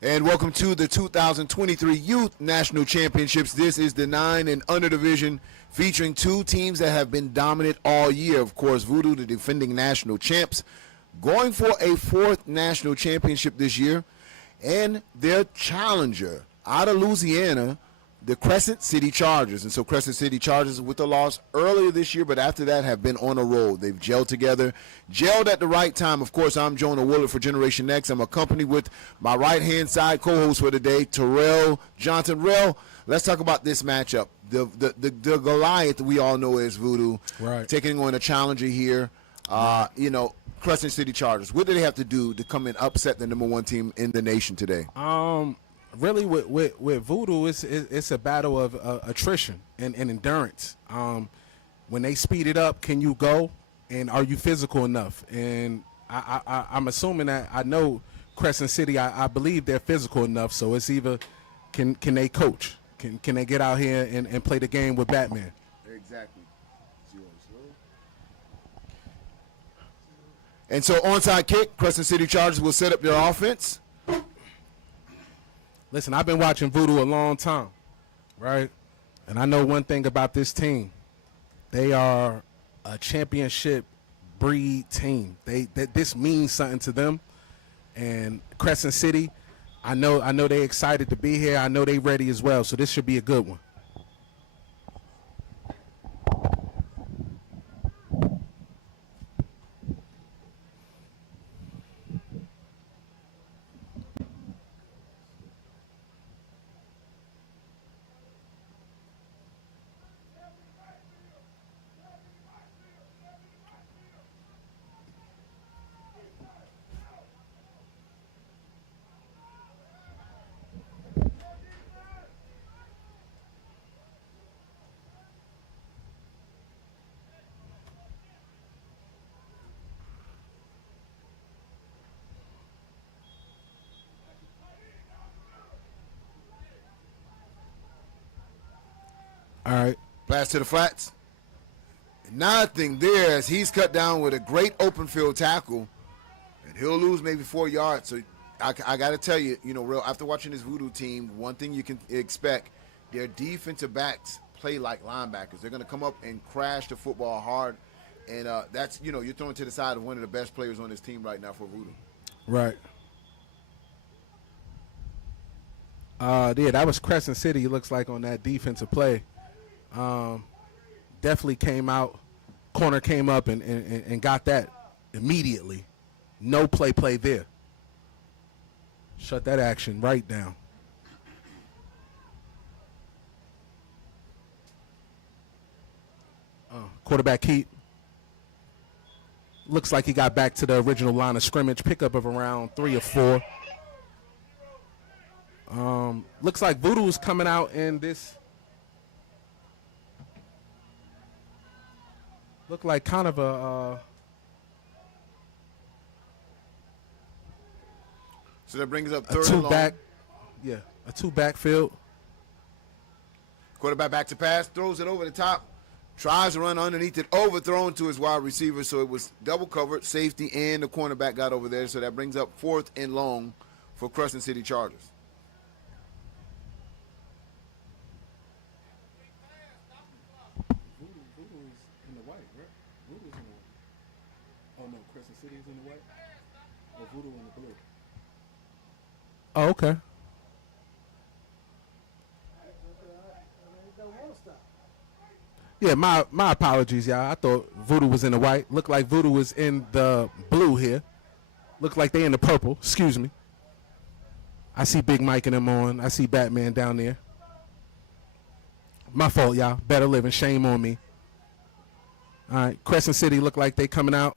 And welcome to the 2023 Youth National Championships. This is the 9 and under division featuring two teams that have been dominant all year. Of course, Voodoo, the defending national champs, going for a fourth national championship this year. And their challenger out of Louisiana, the Crescent City Chargers. And so Crescent City Chargers with the loss earlier this year, but after that have been on a roll. They've gelled together, gelled at the right time. Of course, I'm Jonah Willard for Generation X. I'm accompanied with my right-hand side co-host for today, Terrell Johnson. Terrell, let's talk about this matchup. The Goliath we all know as Voodoo, right, taking on a challenger here. You know, Crescent City Chargers. What do they have to do to come and upset the #1 team in the nation today? Really, with Voodoo, it's a battle of attrition and endurance. When they speed it up, can you go? And are you physical enough? And I'm assuming that I know Crescent City. I believe they're physical enough. So it's either can they coach? Can they get out here and play the game with Batman? Exactly. And so onside kick, Crescent City Chargers will set up their offense. Listen, I've been watching Voodoo a long time, right? And I know one thing about this team. They are a championship breed team. This means something to them. And Crescent City, I know they're excited to be here. I know they're ready as well. So this should be a good one. All right. Pass to the flats. Nothing there as he's cut down with a great open field tackle. And he'll lose maybe 4 yards. So I got to tell you, real after watching this Voodoo team, one thing you can expect, their defensive backs play like linebackers. They're going to come up and crash the football hard. And that's, you're throwing to the side of one of the best players on this team right now for Voodoo. Right. Yeah, that was Crescent City, it looks like, on that defensive play. Definitely came out, corner came up and got that immediately. No play there. Shut that action right down. Quarterback keep. Looks like he got back to the original line of scrimmage. Pickup of around 3 or 4. Looks like Voodoo is coming out in this. Look like kind of a. So that brings up third a and long. Back, yeah, a 2 backfield. Quarterback back to pass, throws it over the top, tries to run underneath it, overthrown to his wide receiver. So it was double covered, safety, and the cornerback got over there. So that brings up 4th and long for Crescent City Chargers. Voodoo is in the white, right? Voodoo's in the white. Oh no, Crescent City is in the white. Or Voodoo in the blue. Oh, okay. Yeah, my apologies, y'all. I thought Voodoo was in the white. Looked like Voodoo was in the blue here. Looked like they in the purple. Excuse me. I see Big Mike and them on. I see Batman down there. My fault, y'all. Better living. Shame on me. All right. Crescent City look like they coming out.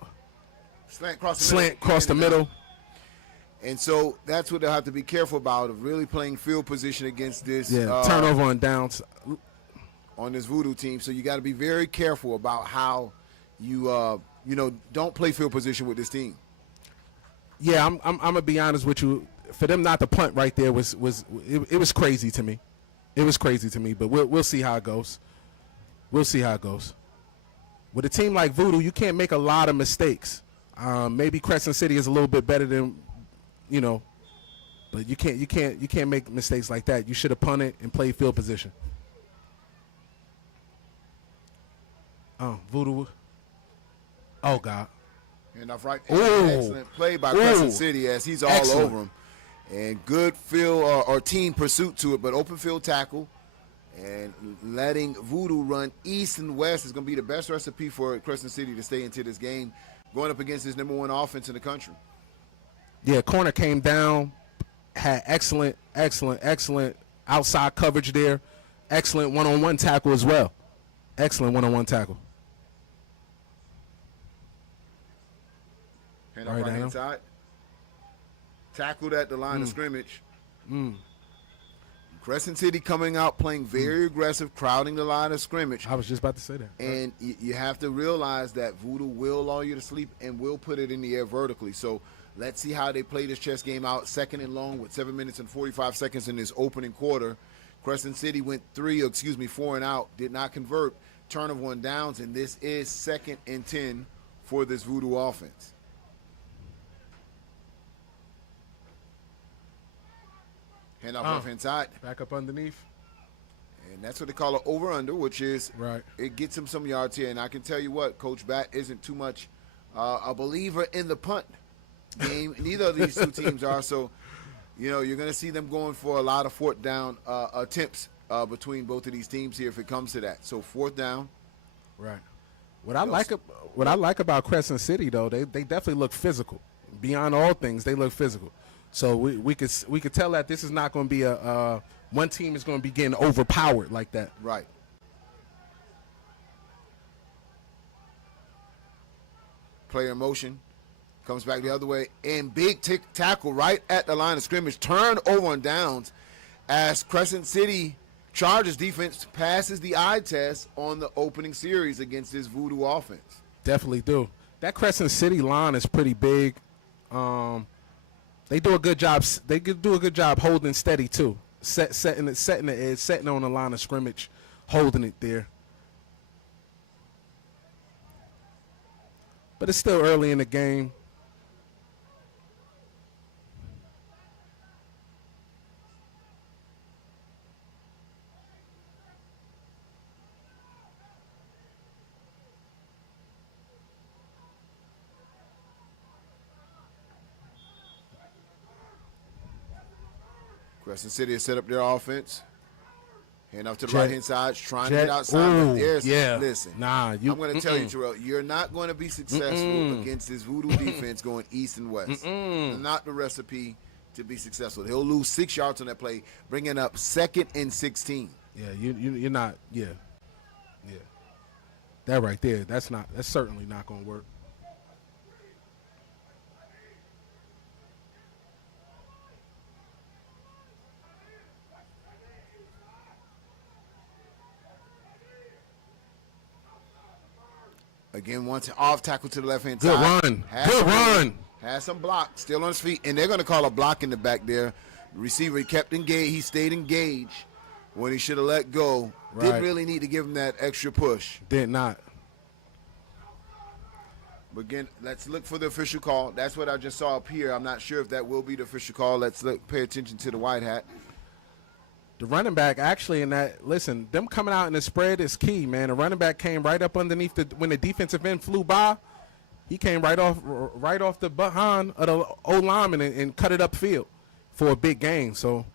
Slant across the middle. Slant across the middle. And so that's what they'll have to be careful about, of really playing field position against this. Turnover on downs. On this Voodoo team. So you got to be very careful about how you, don't play field position with this team. Yeah, I'm gonna be honest with you. For them not to punt right there was crazy to me. It was crazy to me, but we'll see how it goes. We'll see how it goes. With a team like Voodoo, you can't make a lot of mistakes. Maybe Crescent City is a little bit better than, But you can't make mistakes like that. You should have punted and played field position. Oh, Voodoo. Oh God. Enough right. Ooh. Excellent play by Ooh. Crescent City as he's all Excellent. over him. And good field or team pursuit to it, but open field tackle. And letting Voodoo run east and west is going to be the best recipe for Crescent City to stay into this game, going up against his number 1 offense in the country. Yeah, corner came down, had excellent outside coverage there. Excellent one-on-one tackle as well. Excellent one-on-one tackle. Hand off right hand side. Tackled at the line of scrimmage. Crescent City coming out playing very aggressive, crowding the line of scrimmage. I was just about to say that. And you have to realize that Voodoo will lull you to sleep and will put it in the air vertically. So let's see how they play this chess game out. 2nd and long with 7 minutes and 45 seconds in this opening quarter. Crescent City went 4 and out, did not convert. Turn of 1 downs, and this is 2nd and 10 for this Voodoo offense. Hand off left hand side. Back up underneath. And that's what they call an over-under, which is Right. It gets him some yards here. And I can tell you what, Coach Bat isn't too much a believer in the punt game. Neither of these two teams are. So, you're going to see them going for a lot of 4th down attempts between both of these teams here if it comes to that. So 4th down. Right. What I like about Crescent City though, they definitely look physical. Beyond all things, they look physical. So we could tell that this is not going to be a one team is going to be getting overpowered like that. Right. Player in motion. Comes back the other way. And big tackle right at the line of scrimmage. Turn over on downs as Crescent City Chargers defense passes the eye test on the opening series against this Voodoo offense. Definitely do. That Crescent City line is pretty big. They do a good job. They do a good job holding steady too, setting the edge, setting on the line of scrimmage, holding it there. But it's still early in the game. Crescent City has set up their offense. Hand off to the Jet. right-hand side, trying to Jet. get outside. Ooh, There's, yeah. Listen, Nah, I'm going to tell you, Terrell, you're not going to be successful against this Voodoo defense going east and west. Not the recipe to be successful. He'll lose 6 yards on that play, bringing up 2nd and 16. Yeah, you're not. Yeah. That right there. That's certainly not going to work. Again, once off tackle to the left-hand Good side. run. Good run. Has some block. Still on his feet. And they're going to call a block in the back there. The receiver, he kept engaged. He stayed engaged when he should have let go. Right. Didn't really need to give him that extra push. Did not. But again, let's look for the official call. That's what I just saw up here. I'm not sure if that will be the official call. Let's pay attention to the white hat. The running back actually in that, listen, them coming out in the spread is key, man. The running back came right up underneath when the defensive end flew by. He came right off the behind of the O-lineman and cut it upfield for a big gain. So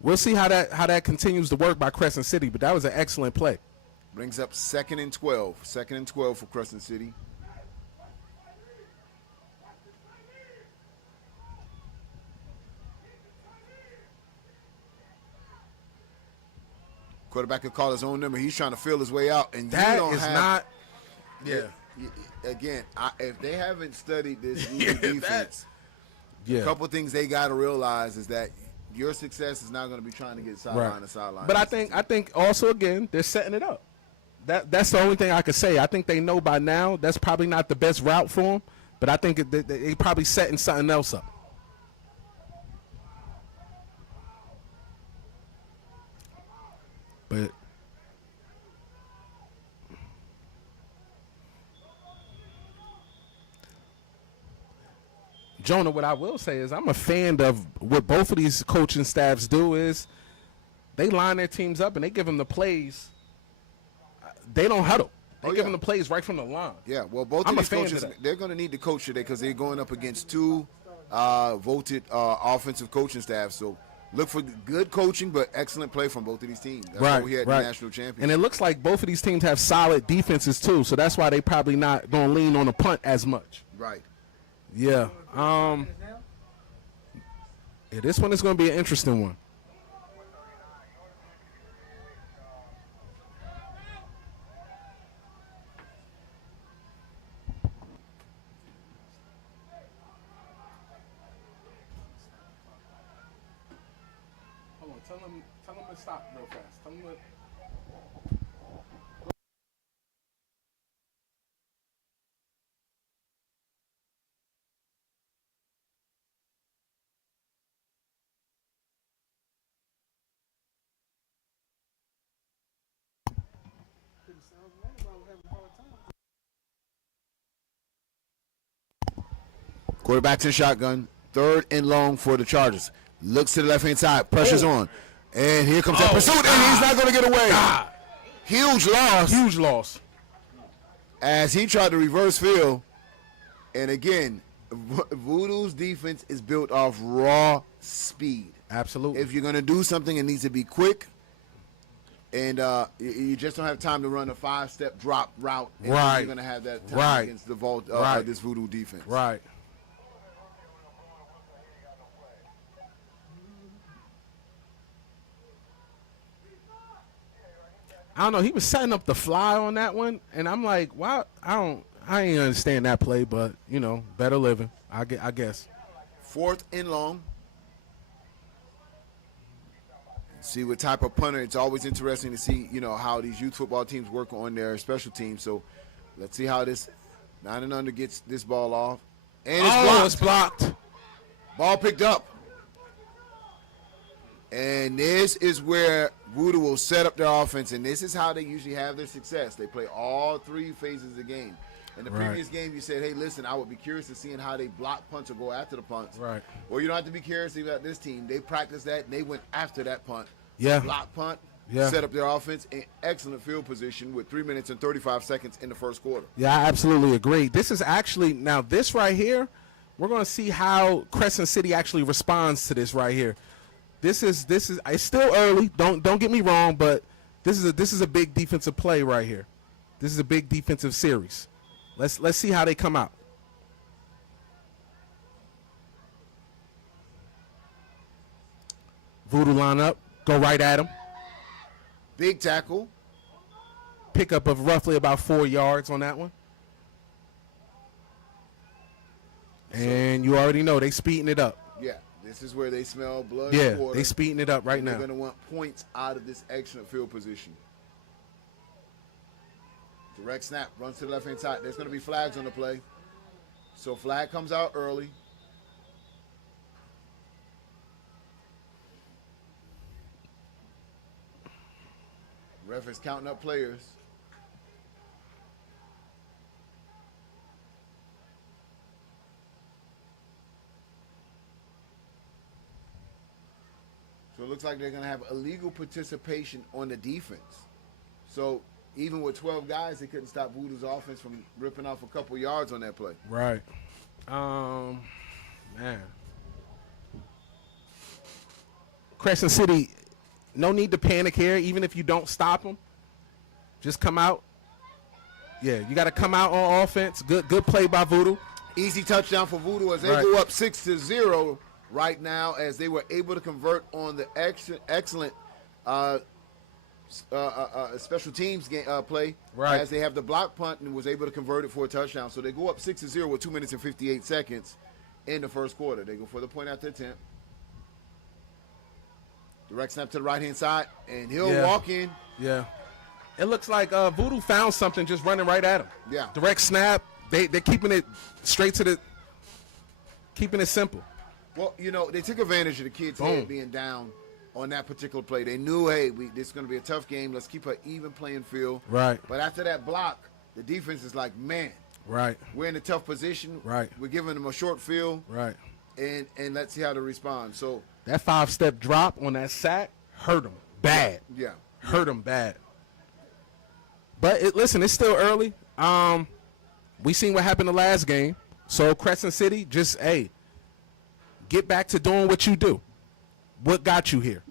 we'll see how that continues to work by Crescent City. But that was an excellent play. Brings up 2nd and 12. 2nd and 12 for Crescent City. Quarterback could call his own number. He's trying to feel his way out, and That you don't is have, not. Yeah. Again, if they haven't studied this defense, Yeah. a couple of things they got to realize is that your success is not going to be trying to get sideline Right. to sideline. But I think also again they're setting it up. That's the only thing I could say. I think they know by now that's probably not the best route for them, but I think they probably setting something else up. But Jonah, what I will say is I'm a fan of what both of these coaching staffs do is they line their teams up and they give them the plays. They don't huddle. They give them the plays right from the line. Yeah, well, both of these coaches, they're going to need to coach today because they're going up against two voted offensive coaching staff. So look for good coaching, but excellent play from both of these teams. That's why we had the national championship. And it looks like both of these teams have solid defenses too, so that's why they probably not going to lean on the punt as much. Right. Yeah. Yeah, this one is going to be an interesting one. Hold on, tell them to stop real fast. Tell them to... Quarterback to the shotgun. 3rd and long for the Chargers. Looks to the left-hand side. Pressure's on. And here comes that pursuit, and he's not going to get away. Huge loss. Huge loss. As he tried to reverse field. And again, Voodoo's defense is built off raw speed. Absolutely. If you're going to do something, it needs to be quick. And you just don't have time to run a 5-step drop route. And you're going to have that time against the vault of this Voodoo defense. Right. I don't know. He was setting up the fly on that one, and I'm like, wow. I ain't understand that play, but you know, better living. I guess. 4th and long. See what type of punter. It's always interesting to see, you know, how these youth football teams work on their special teams. So let's see how this 9 and under gets this ball off. And it's blocked. Ball picked up. And this is where Voodoo will set up their offense, and this is how they usually have their success. They play all 3 phases of the game. In the previous game, you said, hey, listen, I would be curious to seeing how they block punts or go after the punts. Right. Well, you don't have to be curious about this team. They practiced that, and they went after that punt. Yeah. Block punt, yeah. Set up their offense in excellent field position with 3 minutes and 35 seconds in the first quarter. Yeah, I absolutely agree. This is actually, now this right here, we're going to see how Crescent City actually responds to this right here. This is it's still early. Don't get me wrong, but this is a big defensive play right here. This is a big defensive series. Let's see how they come out. Voodoo line up, go right at him. Big tackle. Pickup of roughly about 4 yards on that one. And you already know they speeding it up. Yeah. This is where they smell blood. Yeah, and water. they speeding it up right now. They're going to want points out of this excellent field position. Direct snap, runs to the left-hand side. There's going to be flags on the play. So flag comes out early. Ref is counting up players. So it looks like they're going to have illegal participation on the defense. So even with 12 guys, they couldn't stop Voodoo's offense from ripping off a couple yards on that play. Right. Man. Crescent City, no need to panic here, even if you don't stop them. Just come out. Yeah, you got to come out on offense. Good play by Voodoo. Easy touchdown for Voodoo as they go up 6-0 right now, as they were able to convert on the excellent special teams play. Right. As they have the block punt and was able to convert it for a touchdown. So they go up 6-0 with 2 minutes and 58 seconds in the first quarter. They go for the point after attempt. Direct snap to the right-hand side, and he'll walk in. Yeah. It looks like Voodoo found something just running right at him. Yeah. Direct snap. They're keeping it straight to the – keeping it simple. Well, you know, they took advantage of the kid's head being down on that particular play. They knew, hey, this is going to be a tough game. Let's keep an even playing field. Right. But after that block, the defense is like, man, Right. We're in a tough position. Right. We're giving them a short field. Right. And let's see how they respond. So that 5-step drop on that sack hurt him bad. Yeah. Hurt him bad. But listen, it's still early. We seen what happened the last game. So Crescent City, just get back to doing what you do. What got you here?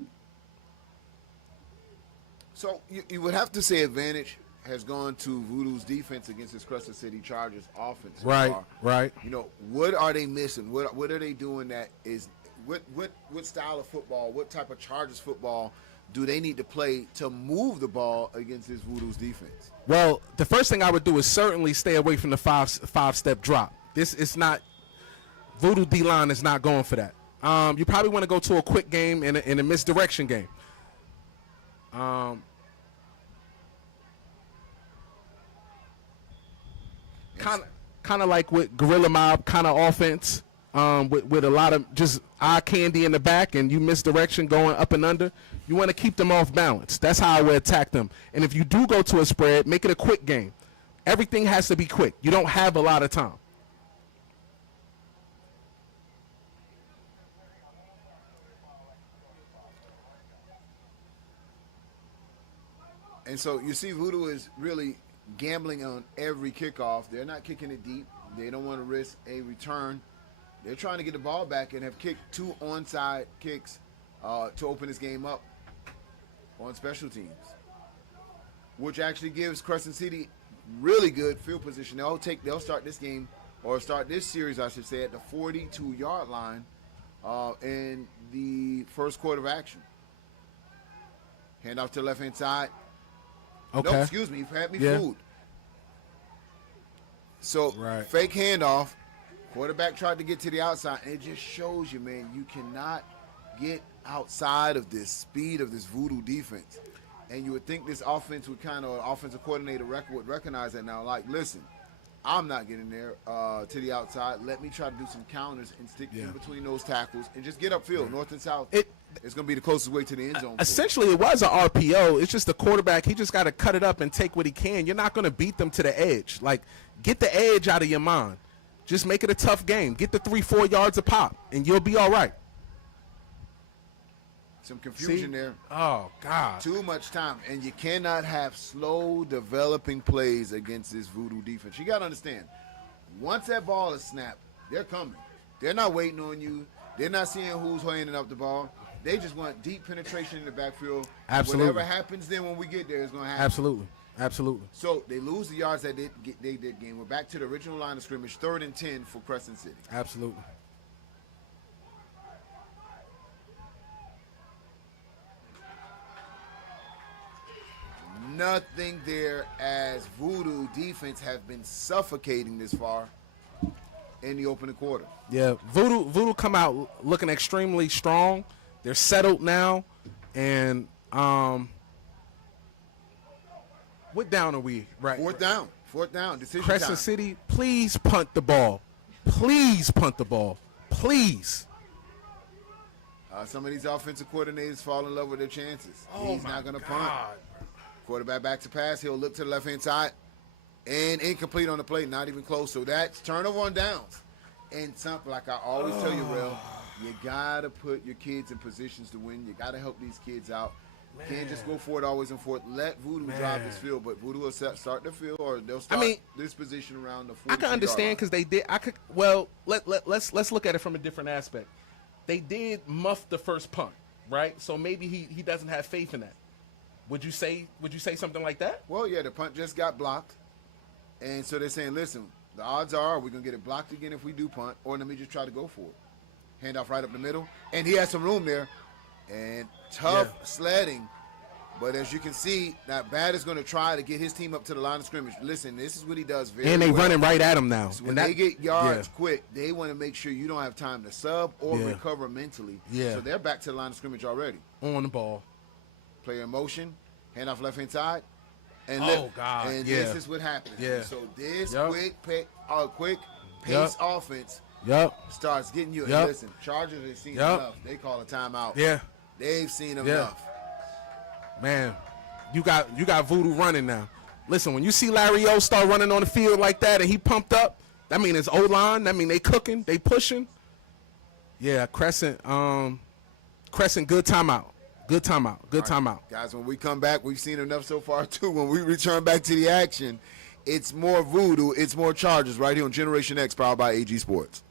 So you would have to say advantage has gone to Voodoo's defense against this Crescent City Chargers offense. So Right, far. right. You know, what are they missing? What are they doing that is what style of football, what type of Chargers football do they need to play to move the ball against this Voodoo's defense? Well, the first thing I would do is certainly stay away from the five-step drop. This is not Voodoo D-line is not going for that. You probably want to go to a quick game and a misdirection game. Kind of like with Gorilla Mob kind of offense, with a lot of just eye candy in the back and you misdirection going up and under. You want to keep them off balance. That's how I would attack them. And if you do go to a spread, make it a quick game. Everything has to be quick. You don't have a lot of time. And so you see Voodoo is really gambling on every kickoff. They're not kicking it deep. They don't want to risk a return. They're trying to get the ball back and have kicked 2 onside kicks to open this game up on special teams, which actually gives Crescent City really good field position. They'll start this game, or start this series, I should say, at the 42-yard line in the first quarter of action. Hand off to the left-hand side. Okay. No, excuse me. You've had me fooled. So, fake handoff. Quarterback tried to get to the outside. And it just shows you, man, you cannot get outside of this speed of this Voodoo defense. And you would think this offense would offensive coordinator would recognize that now. Like, listen, I'm not getting there to the outside. Let me try to do some counters and stick in between those tackles and just get upfield, north and south. It's going to be the closest way to the end zone. Essentially, it was an RPO. It's just the quarterback. He just got to cut it up and take what he can. You're not going to beat them to the edge. Like, get the edge out of your mind. Just make it a tough game. Get the 3-4 yards a pop, and you'll be all right. Some confusion there. Oh, God. Too much time. And you cannot have slow developing plays against this Voodoo defense. You got to understand, once that ball is snapped, they're coming. They're not waiting on you. They're not seeing who's handing up the ball. They just want deep penetration in the backfield. Absolutely. Whatever happens then when we get there is going to happen. Absolutely. Absolutely. So they lose the yards that they did gain. We're back to the original line of scrimmage, 3rd and 10 for Crescent City. Absolutely. Nothing there as Voodoo defense have been suffocating this far in the opening quarter. Yeah, Voodoo come out looking extremely strong. They're settled now, and what down are we? Right, Fourth down. Decision Crescent time. City, please punt the ball. Please punt the ball. Please. Some of these offensive coordinators fall in love with their chances. Oh, He's not going to punt. Quarterback back to pass. He'll look to the left-hand side. And incomplete on the play, not even close. So that's turnover on downs. And something like I always tell you, Rel, you got to put your kids in positions to win. You got to help these kids out. Man. Can't just go for it always and forth. Let Voodoo drive this field, but Voodoo will start the field, or they'll start this position around the 40. I can understand because they did. Let's look at it from a different aspect. They did muff the first punt, right? So maybe he doesn't have faith in that. Would you say something like that? Well, yeah, the punt just got blocked. And so they're saying, listen, the odds are we're going to get it blocked again if we do punt, or let me just try to go for it. Handoff right up the middle. And he has some room there. And tough sledding. But as you can see, that Bad is going to try to get his team up to the line of scrimmage. Listen, this is what he does very well. And they running right at him now. So when they get yards quick, they want to make sure you don't have time to sub or recover mentally. Yeah. So they're back to the line of scrimmage already. On the ball. Player in motion. Handoff left-hand side. And this is what happens. Yeah. So this quick pace offense starts getting you. And listen, Chargers have seen enough. They call a timeout. Yeah. They've seen enough. Man, you got Voodoo running now. Listen, when you see Larry O start running on the field like that and he pumped up, that mean it's O-line. That mean they cooking, they pushing. Yeah, Crescent, good timeout. Good timeout. Good timeout. Guys, when we come back, we've seen enough so far, too. When we return back to the action, it's more Voodoo, it's more Chargers right here on Generation X, powered by AG Sports.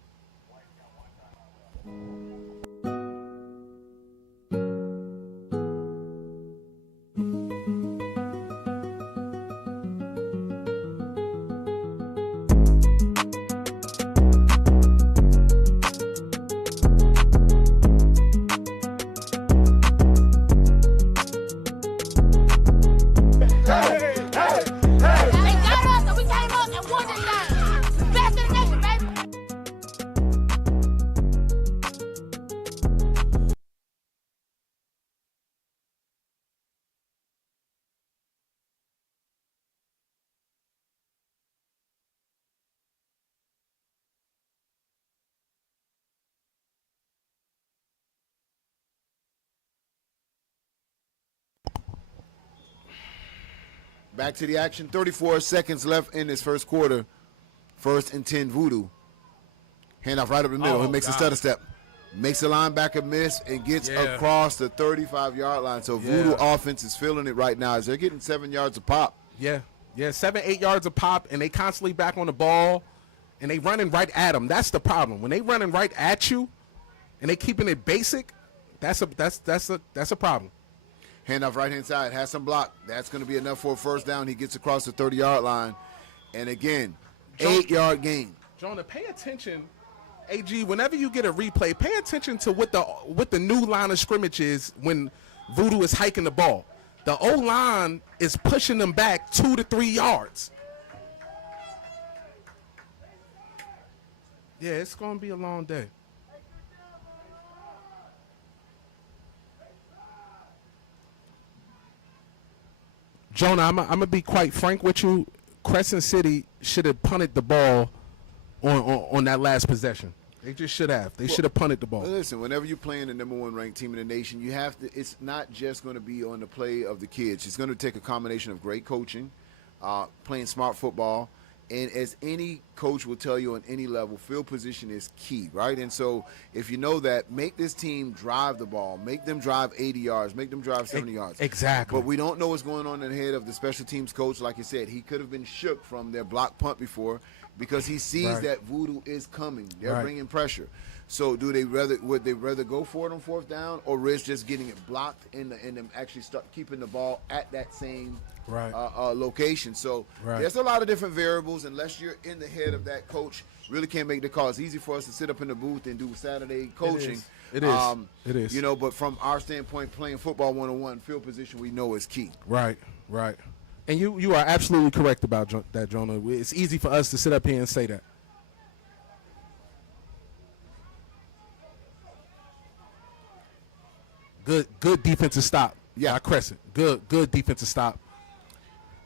Back to the action. 34 seconds left in this first quarter. First and 10 Voodoo. Handoff right up the middle. He makes a stutter step. Makes the linebacker miss and gets across the 35-yard line. So Voodoo offense is feeling it right now as they're getting 7 yards a pop. Yeah, 7, 8 yards a pop, and they constantly back on the ball, and they running right at them. That's the problem. When they running right at you, and they keeping it basic, that's a problem. Handoff right-hand side, has some block. That's going to be enough for a first down. He gets across the 30-yard line. And again, 8-yard gain. Jonah, pay attention, AG, whenever you get a replay, pay attention to what the new line of scrimmage is when Voodoo is hiking the ball. The O-line is pushing them back 2 to 3 yards. Yeah, it's going to be a long day. Jonah, I'm going to be quite frank with you. Crescent City should have punted the ball on that last possession. They just should have. They should have punted the ball. Listen, whenever you're playing the number 1 ranked team in the nation, you have to. It's not just going to be on the play of the kids. It's going to take a combination of great coaching, playing smart football, and as any coach will tell you on any level, field position is key, right? And so if you know that, make this team drive the ball, make them drive 80 yards, make them drive 70 yards. Exactly. But we don't know what's going on in the head of the special teams coach. Like you said, he could have been shook from their block punt before because he sees that Voodoo is coming. They're bringing pressure. So would they rather go for it on fourth down or risk just getting it blocked and them actually start keeping the ball at that same location? So there's a lot of different variables. Unless you're in the head of that coach, really can't make the call. It's easy for us to sit up in the booth and do Saturday coaching. It is. You know, but from our standpoint, playing football 1-on-1, field position we know is key. Right. And you are absolutely correct about that, Jonah. It's easy for us to sit up here and say that. Good defensive stop. Yeah, Crescent. Good defensive stop.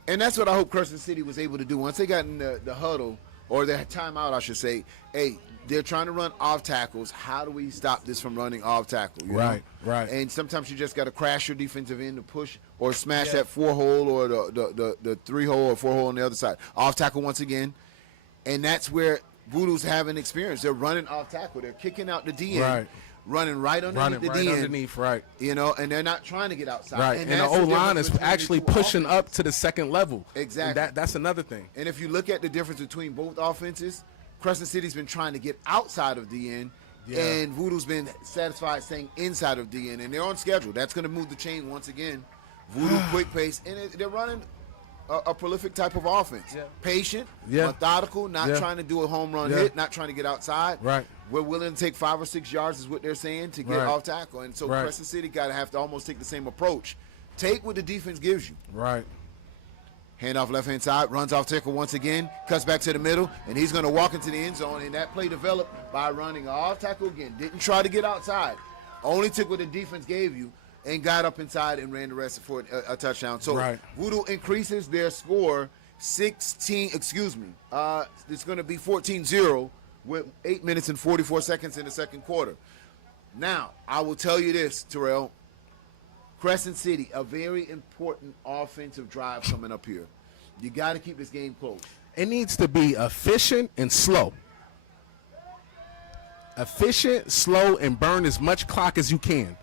And that's what I hope Crescent City was able to do. Once they got in the huddle, or their timeout, I should say, hey, they're trying to run off tackles. How do we stop this from running off tackle? You know? Right. And sometimes you just got to crash your defensive end to push or smash that 4-hole or the 3-hole or 4-hole on the other side. Off tackle once again. And that's where Voodoo's having experience. They're running off tackle. They're kicking out the DN. Running right underneath the DN. You know, and they're not trying to get outside. Right, and the O-line is actually pushing up to the second level. Exactly. That's another thing. And if you look at the difference between both offenses, Crescent City's been trying to get outside of DN, and Voodoo's been satisfied staying inside of DN, and they're on schedule. That's going to move the chain once again. Voodoo quick pace, and they're running a prolific type of offense. Patient, methodical, not trying to do a home run hit, not trying to get outside. Right. We're willing to take 5 or 6 yards is what they're saying to get off tackle. And so Crescent City got to have to almost take the same approach. Take what the defense gives you. Right. Handoff left-hand side, runs off tackle once again, cuts back to the middle, and he's going to walk into the end zone. And that play developed by running off tackle again. Didn't try to get outside. Only took what the defense gave you and got up inside and ran the rest for a touchdown. So Voodoo increases their score it's going to be 14-0 with 8 minutes and 44 seconds in the second quarter. Now, I will tell you this, Terrell. Crescent City, a very important offensive drive coming up here. You got to keep this game close. It needs to be efficient and slow. Efficient, slow, and burn as much clock as you can.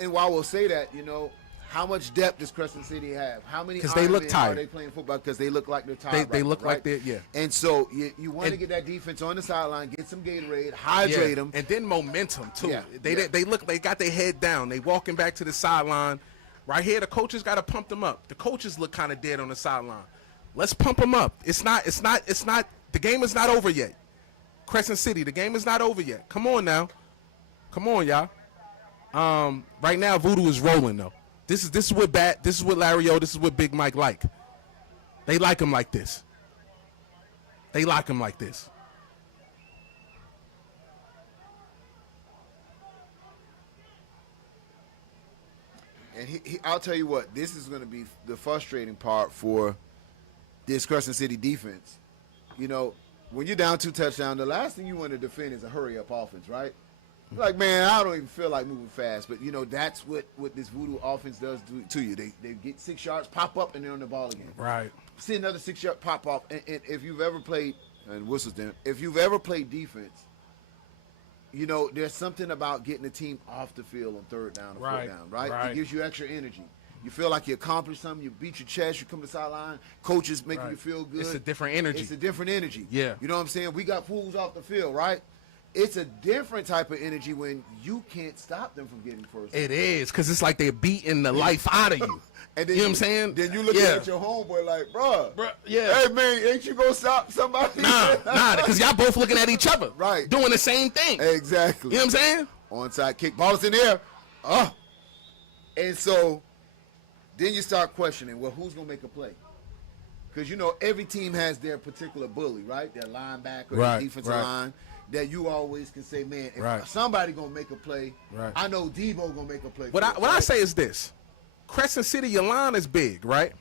And while we'll say that, you know, how much depth does Crescent City have? How many? Because they look tired. Are they playing football? Because they look like they're tired. They look like they're, yeah. And so you want to get that defense on the sideline, get some Gatorade, hydrate them, and then momentum too. Yeah. They look, they got their head down. They walking back to the sideline. Right here, the coaches got to pump them up. The coaches look kind of dead on the sideline. Let's pump them up. It's not. The game is not over yet. Crescent City, the game is not over yet. Come on now. Come on, y'all. Right now, Voodoo is rolling though. This is what This is what Larry O. This is what Big Mike like. They like him like this. They like him like this. And I'll tell you what, this is going to be the frustrating part for this Crescent City defense. You know, when you're down 2 touchdowns, the last thing you want to defend is a hurry-up offense, right? Like, man, I don't even feel like moving fast. But, you know, that's what this Voodoo offense does to you. They get 6 yards, pop up, and they're on the ball again. Right. See another 6 yard pop off. And if you've ever played, and whistles then, if you've ever played defense, you know, there's something about getting the team off the field on 3rd down or 4th down, right? It gives you extra energy. You feel like you accomplished something. You beat your chest. You come to the sideline. Coaches making you feel good. It's a different energy. It's a different energy. Yeah. You know what I'm saying? We got fools off the field, right? It's a different type of energy when you can't stop them from getting first. It is, because it's like they're beating the life out of you. And then you know what I'm saying? Then you looking at your homeboy like, bruh, yeah. Hey, man, ain't you going to stop somebody? Nah, because y'all both looking at each other. Right. Doing the same thing. Exactly. You know what I'm saying? Onside kick. Ball is in the air. And so then you start questioning, well, who's going to make a play? Because, you know, every team has their particular bully, right? Their linebacker, their defensive line, that you always can say, man, if somebody going to make a play, I know Debo going to make a play. What I say is this. Crescent City, your line is big, right?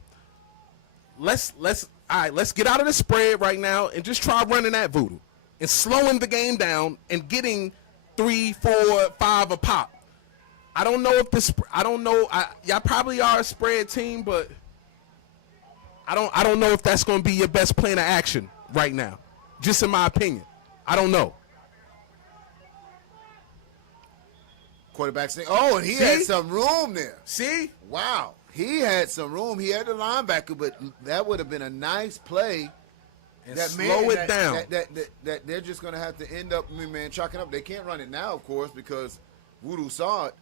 Let's get out of the spread right now and just try running that Voodoo and slowing the game down and getting 3, 4, 5 a pop. I don't know if y'all probably are a spread team, but I don't know if that's going to be your best plan of action right now. Just in my opinion, I don't know. Quarterback saying, and he had some room there. See? Wow. He had some room. He had the linebacker, but that would have been a nice play. And slow it down. That they're just going to have to end up, chalking up. They can't run it now, of course, because Voodoo saw it.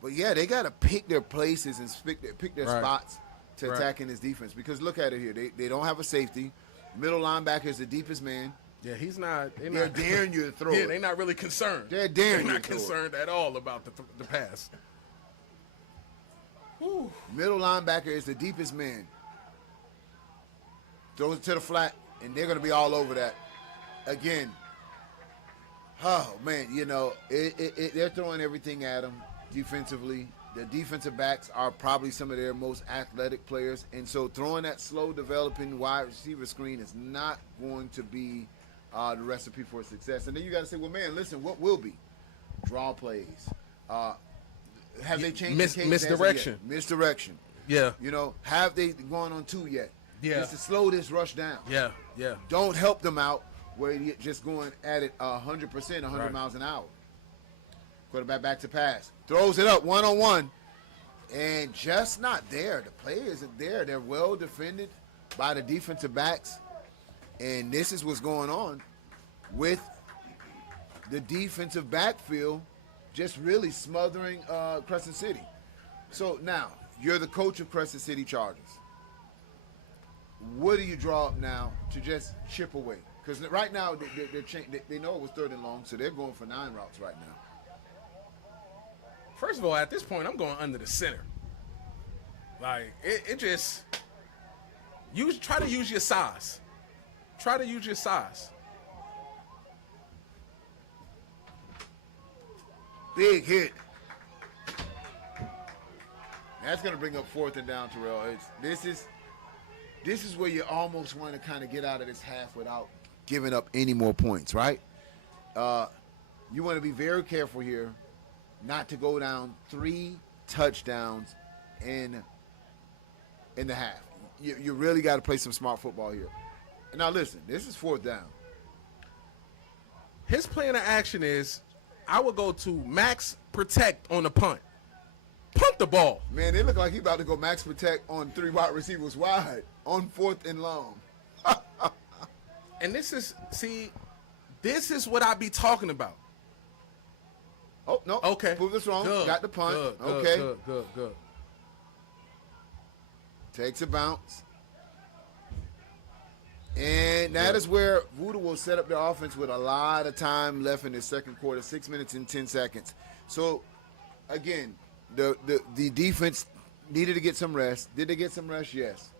But, yeah, they got to pick their places and pick their spots to attack in this defense. Because look at it here. They don't have a safety. Middle linebacker is the deepest man. Yeah, he's not. They're daring you to throw it. They're not really concerned. They're daring you to throw it. They're not concerned at all about the pass. Whew. Middle linebacker is the deepest man. Throws it to the flat, and they're going to be all over that. Again, oh, man, you know, they're throwing everything at them defensively. The defensive backs are probably some of their most athletic players, and so throwing that slow developing wide receiver screen is not going to be the recipe for success. And then you got to say, well, man, listen, what will be? Draw plays. Have they changed the case misdirection? Misdirection. Yeah. You know, have they gone on 2 yet? Yeah. Just to slow this rush down. Yeah. Don't help them out where you're just going at it 100%, 100 miles an hour. Quarterback back to pass. Throws it up one-on-one. And just not there. The play isn't there. They're well defended by the defensive backs. And this is what's going on with the defensive backfield just really smothering Crescent City. So now, you're the coach of Crescent City Chargers. What do you draw up now to just chip away? Because right now, they know it was 3rd and long, so they're going for 9 routes right now. First of all, at this point, I'm going under the center. Like, it just... Try to use your size. Try to use your size. Big hit. That's going to bring up 4th and down, Terrell. This is where you almost want to kind of get out of this half without giving up any more points, right? You want to be very careful here not to go down 3 touchdowns in the half. you really got to play some smart football here. Now listen, this is 4th down. His plan of action is, I would go to max protect on the punt. Punt the ball. Man, it looked like he about to go max protect on 3 wide receivers wide on 4th and long. And this is what I be talking about. Oh, no. Okay. Prove this wrong. Good. Got the punt. Good, okay. Good. Takes a bounce. And that is where Voodoo will set up their offense with a lot of time left in the second quarter, 6 minutes and 10 seconds. So, again, the defense needed to get some rest. Did they get some rest? Yes.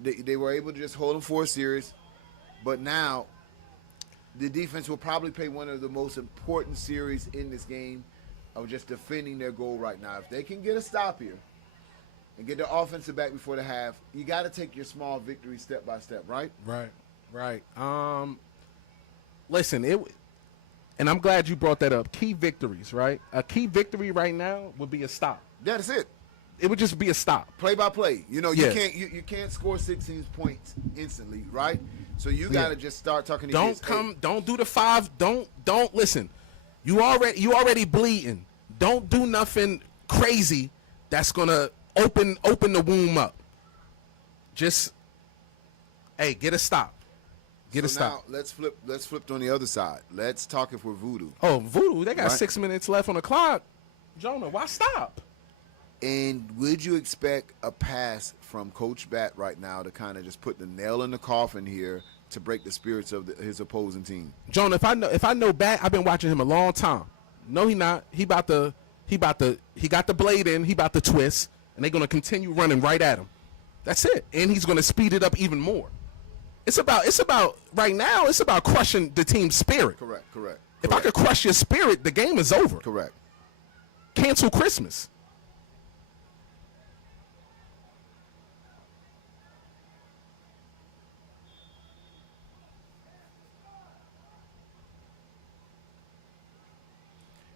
They were able to just hold them for a series. But now the defense will probably play one of the most important series in this game of just defending their goal right now. If they can get a stop here and get their offensive back before the half, you got to take your small victory step by step, right? Right. Listen, and I'm glad you brought that up. Key victories, right? A key victory right now would be a stop. That's it. It would just be a stop. Play by play. You know, Yeah. you can't score 16 points instantly, right? So you got to just start talking to Don't do the 5. Don't listen. You already bleeding. Don't do nothing crazy that's gonna open the womb up. Just get a stop. Get a stop. Now let's flip on the other side. Let's talk if we're Voodoo. Oh, Voodoo, they got Right. 6 minutes left on the clock. Jonah, why stop? And would you expect a pass from Coach Bat right now to kind of just put the nail in the coffin here to break the spirits of his opposing team? Jonah, if I know Bat, I've been watching him a long time. No, he not. He got the blade in. He about to twist, and they're gonna continue running right at him. That's it. And he's gonna speed it up even more. It's about right now. It's about crushing the team's spirit. Correct. If I could crush your spirit, the game is over. Correct. Cancel Christmas.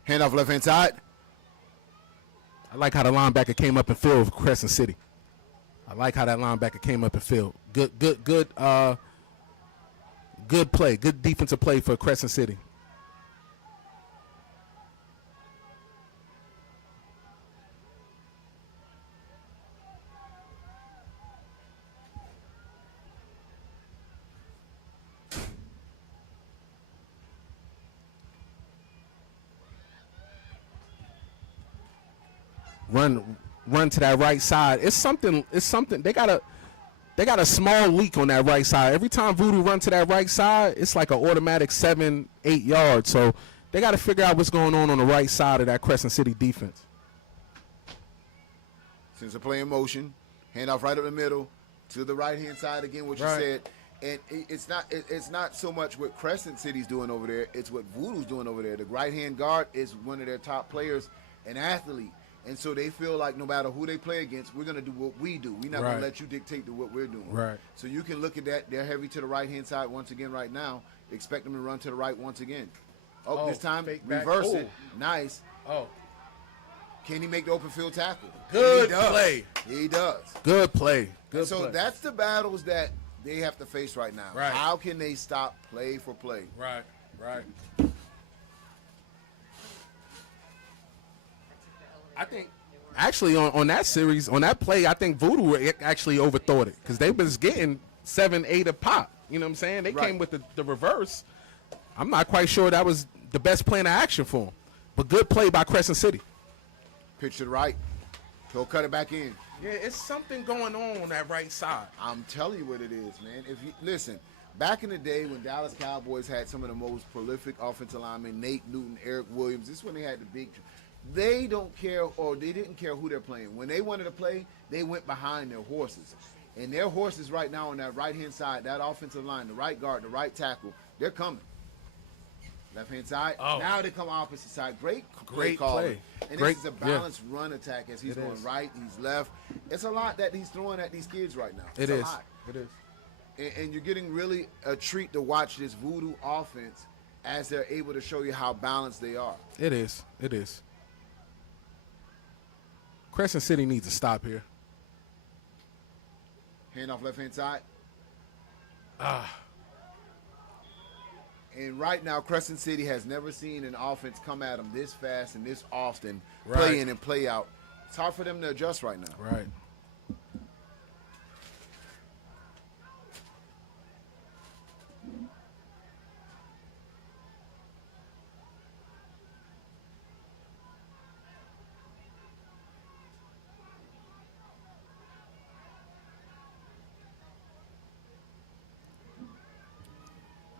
Handoff left hand side. I like how the linebacker came up and filled with Crescent City. I like how that linebacker came up and filled. Good play. Good defensive play for Crescent City. Run to that right side. It's something. They got a small leak on that right side. Every time Voodoo run to that right side, it's like an automatic 7-8 yards. So they got to figure out what's going on the right side of that Crescent City defense. Since the play in motion, handoff right up the middle to the right hand side again, what you said. And it's not so much what Crescent City's doing over there. It's what Voodoo's doing over there. The right hand guard is one of their top players, an athlete. And so they feel like no matter who they play against, we're going to do what we do. We're not going to let you dictate to what we're doing. Right. So you can look at that. They're heavy to the right-hand side once again right now. Expect them to run to the right once again. Oh, this time, reverse it. Nice. Oh. Can he make the open field tackle? Good play. He does. Good play. Good so play. that's the battles that they have to face right now. Right. How can they stop play for play? Right. I think actually on that series, on that play, I think Voodoo actually overthought it because they was getting 7-8 a pop. You know what I'm saying? They came with the reverse. I'm not quite sure that was the best plan of action for them. But good play by Crescent City. Pitch to the right. He'll cut it back in. Yeah, it's something going on that right side. I'm telling you what it is, man. If you listen, back in the day when Dallas Cowboys had some of the most prolific offensive linemen, Nate Newton, Eric Williams, this is when they had the big. They don't care, or they didn't care who they're playing. When they wanted to play, they went behind their horses. And their horses right now on that right-hand side, that offensive line, the right guard, the right tackle, they're coming. Left-hand side. Oh. Now they come opposite side. Great play. And this is a balanced run attack as he's going right, he's left. It's a lot that he's throwing at these kids right now. It's a lot. It is. And you're getting really a treat to watch this Voodoo offense as they're able to show you how balanced they are. It is. Crescent City needs to stop here. Hand off left-hand side. And right now, Crescent City has never seen an offense come at them this fast and this often, play in and play out. It's hard for them to adjust right now. Right.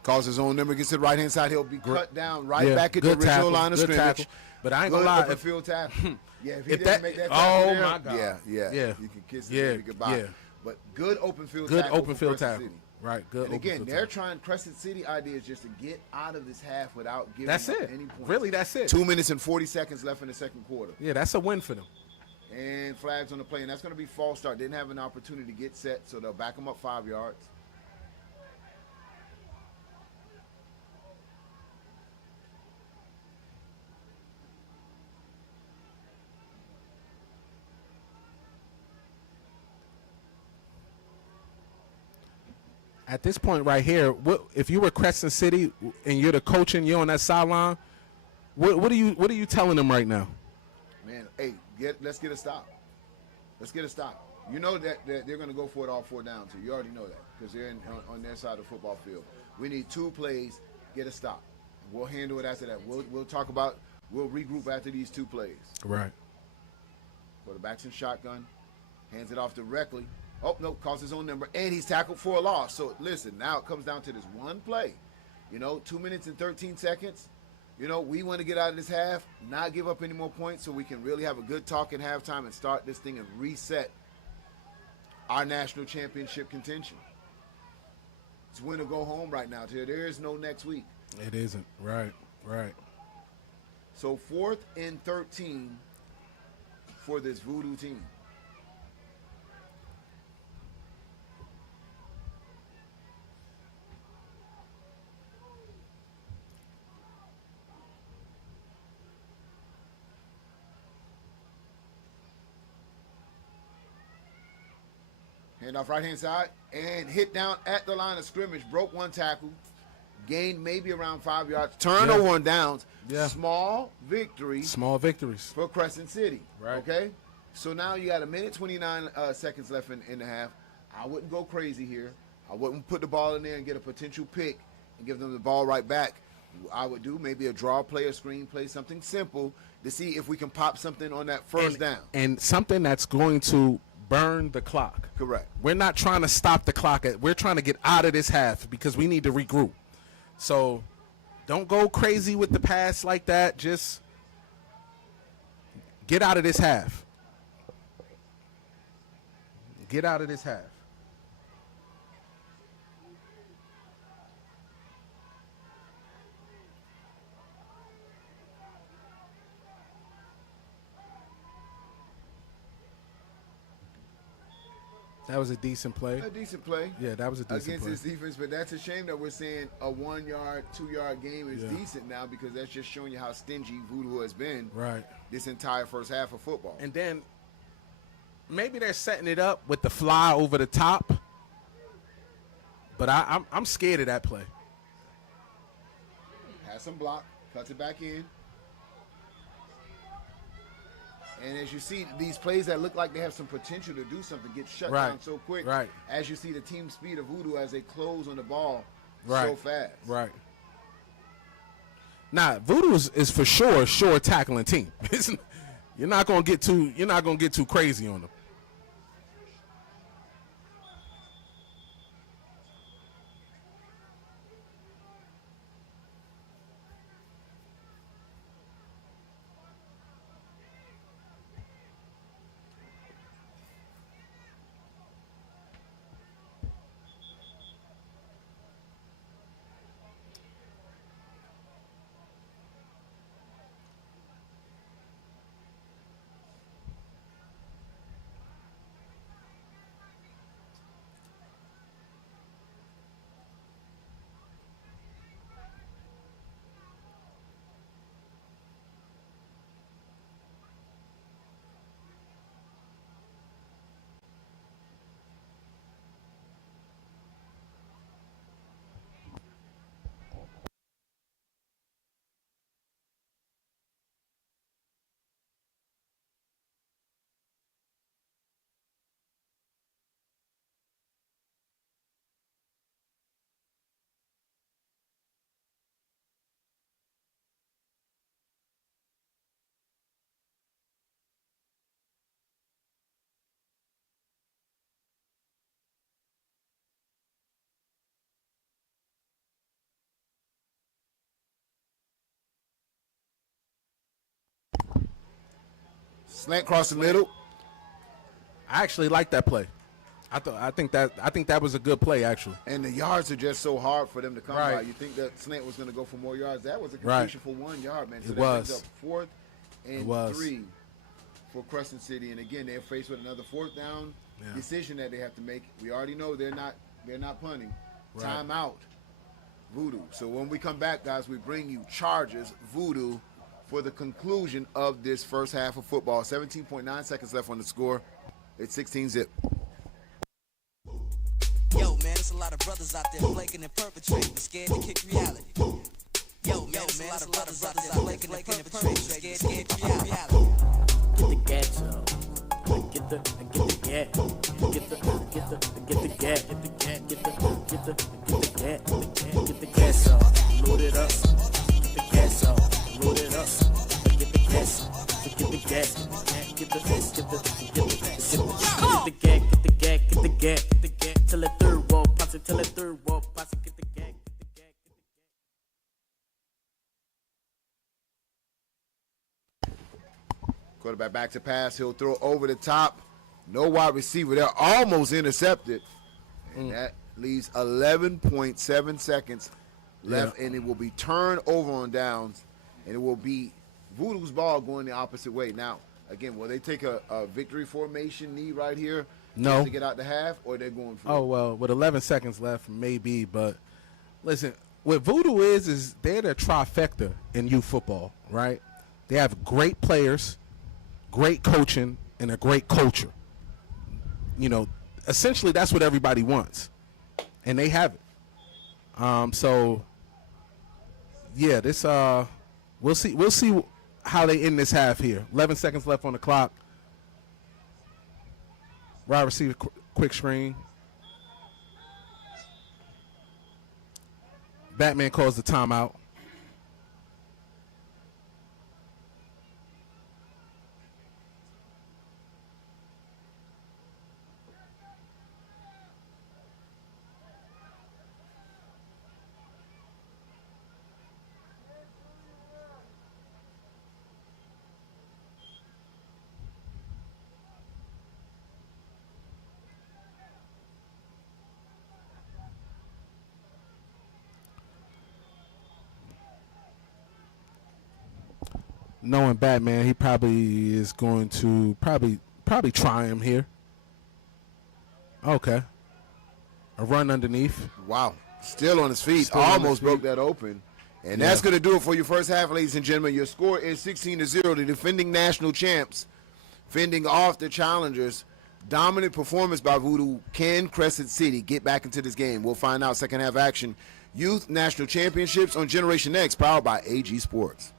Calls his own number, gets to the right-hand side. He'll be cut down right back at the original tackle, line of good scrimmage. tackle. But I ain't gonna lie. Open field tackle. Yeah, if he if didn't that- make that oh, tackle there, my God. yeah. Yeah. You can kiss the Yeah, baby goodbye. yeah. But good open field Good tackle open for field Crescent tackle. City. Right. Good. And open again, field they're tackle. trying, Crescent City idea is just to get out of this half without giving That's up it. any points. Really, that's it. 2 minutes and 40 seconds left in the second quarter. Yeah, that's a win for them. And flags on the play, and that's going to be false start. Didn't have an opportunity to get set, so they'll back them up 5 yards. At this point right here, what if you were Crescent City and you're the coach and you're on that sideline? What are you telling them right now? Man, hey, let's get a stop. Let's get a stop. You know that they're going to go for it all 4 down, so you already know that because they're on their side of the football field. We need 2 plays, get a stop. We'll handle it after that. We'll talk about, we'll regroup after these 2 plays. Right. Quarterback's in shotgun, hands it off directly. Oh, no, calls his own number, and he's tackled for a loss. So, listen, now it comes down to this one play. 2 minutes and 13 seconds. We want to get out of this half, not give up any more points so we can really have a good talk at halftime and start this thing and reset our national championship contention. It's win or go home right now. There is no next week. It isn't. Right. So 4th and 13 for this Voodoo team. Hand off right-hand side and hit down at the line of scrimmage. Broke 1 tackle. Gained maybe around 5 yards. Turnover on downs. Yeah. Small victory Small victories. for Crescent City. Right. Okay? So now you got 1:29 seconds left in the half. I wouldn't go crazy here. I wouldn't put the ball in there and get a potential pick and give them the ball right back. I would do maybe a draw play, a screen play, something simple to see if we can pop something on that first down. And something that's going to burn the clock. Correct. We're not trying to stop the clock. We're trying to get out of this half because we need to regroup. So don't go crazy with the pass like that. Just get out of this half. Get out of this half. That was a decent play. A decent play. Yeah, that was a decent Against play. this defense, but that's a shame that we're saying a 1 yard, 2 yard game is decent now because that's just showing you how stingy Voodoo has been Right. this entire first half of football. And then maybe they're setting it up with the fly over the top. But I'm scared of that play. Has some block, cuts it back in. And as you see, these plays that look like they have some potential to do something get shut down so quick. Right. As you see the team speed of Voodoo as they close on the ball Right. so fast. Right. Now, Voodoo is for sure tackling team. You're not gonna get too crazy on them. Slant across the middle. I actually like that play. I think that was a good play actually. And the yards are just so hard for them to come Right. by. You think that slant was going to go for more yards? That was a completion for 1 yard, man. So It that was. brings up 4th and It was. 3 for Crescent City. And again, they're faced with another 4th down decision that they have to make. We already know they're not punting. Right. Timeout. Voodoo. So when we come back, guys, we bring you Chargers, Voodoo, for the conclusion of this first half of football. 17.9 seconds left on the score. It's 16-zip. Yo, man, there's a lot of brothers out there flaking and perpetrating, scared to kick reality. Yo, man, there's a lot of brothers out there flaking and perpetrating, scared to kick reality. Get the gas up. Get the gas. Get the gas. Get the gas up. Load it up. Get the gas up. Load it up. Get the gas. Get the gas. Get the gas. Get the gas. Till the third wall pass it. Till the third wall pass it. Get the gas. Quarterback back to pass. He'll throw over the top. No wide receiver. They're almost intercepted. And that leaves 11.7 seconds left. And it will be turned over on downs. And it will be Voodoo's ball going the opposite way. Now, again, will they take a victory formation knee right here? No. To get out the half, or they're going for Oh, well, with 11 seconds left, maybe. But listen, what Voodoo is they're the trifecta in youth football, right? They have great players, great coaching, and a great culture. You know, essentially that's what everybody wants, and they have it. So, yeah, this we'll see how they end this half here. 11 seconds left on the clock. Wide receiver, quick screen. Batman calls the timeout. Knowing Batman, he probably is going to probably try him here. Okay. A run underneath. Wow. Still on his feet. Still on his Almost feet. broke that open. And that's going to do it for your first half, ladies and gentlemen. Your score is 16-0. The defending national champs fending off the challengers. Dominant performance by Voodoo. Can Crescent City get back into this game? We'll find out second half action. Youth National Championships on Generation X, powered by AG Sports.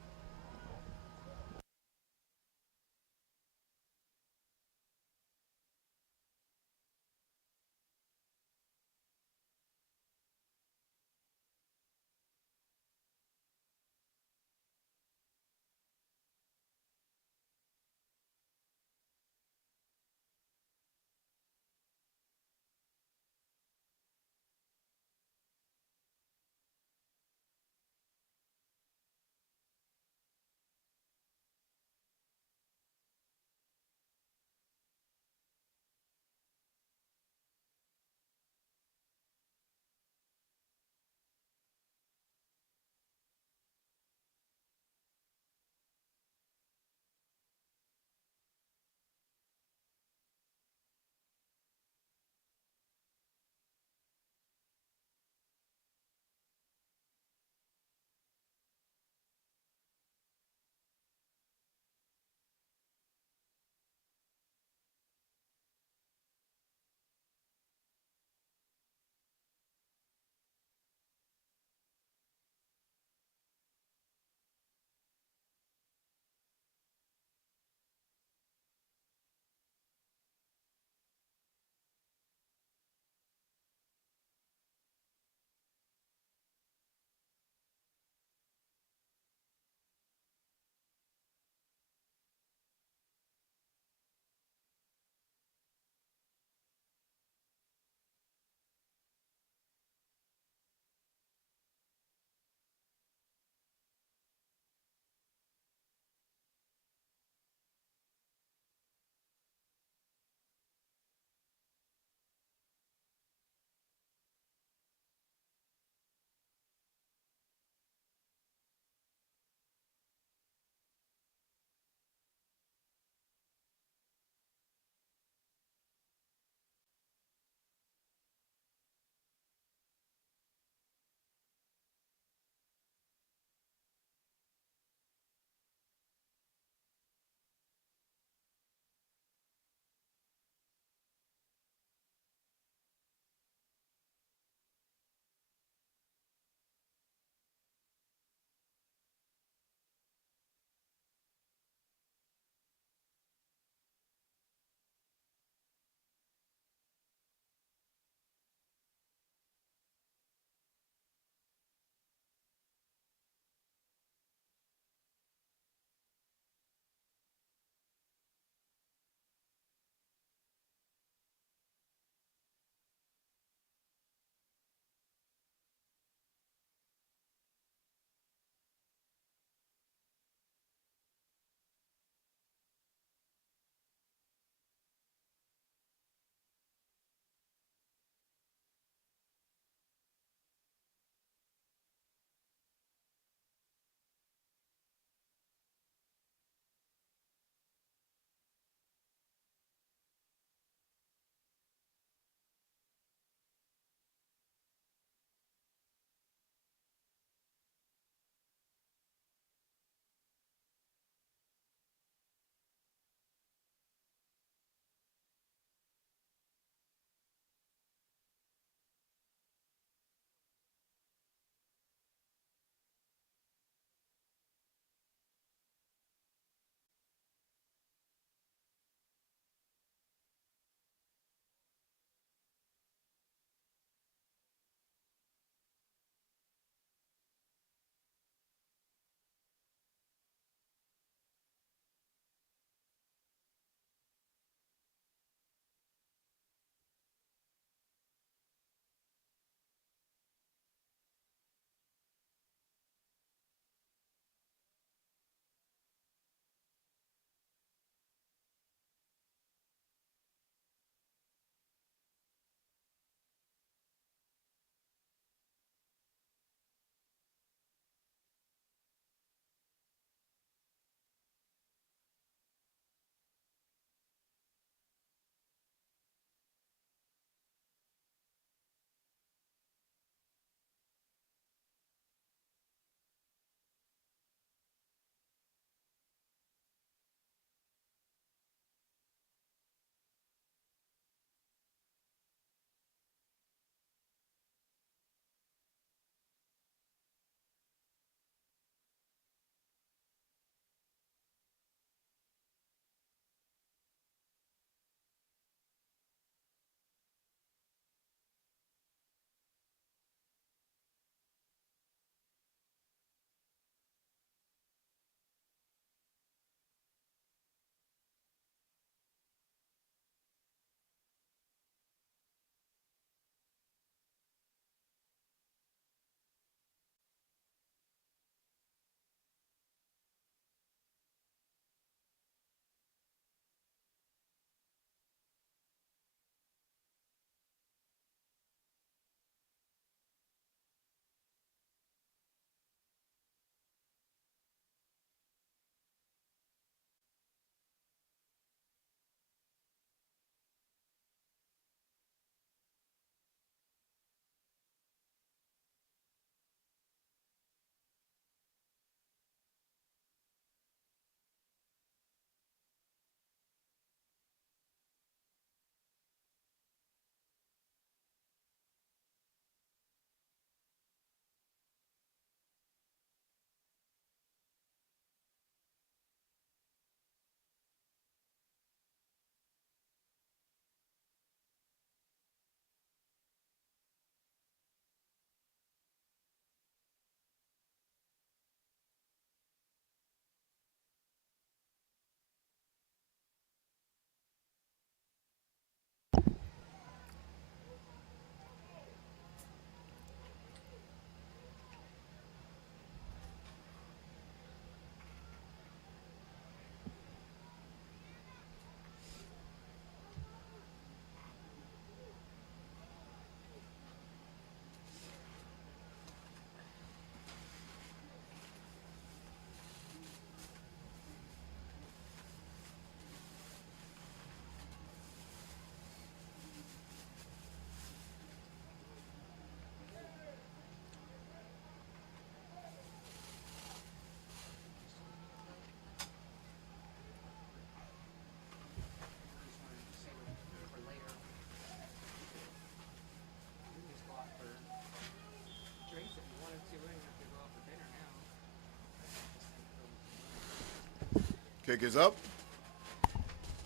Kick is up.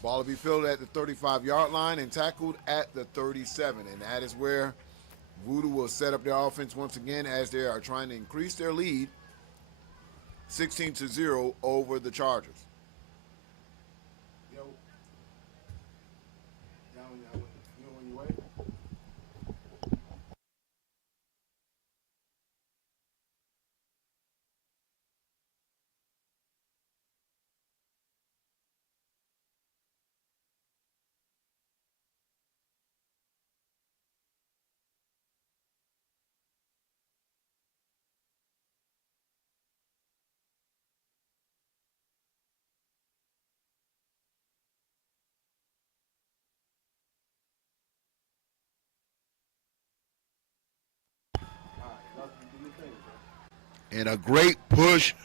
Ball will be fielded at the 35-yard line and tackled at the 37. And that is where Voodoo will set up their offense once again as they are trying to increase their lead 16-0 over the Chargers. Yo. Down, you know when you wait? And a great push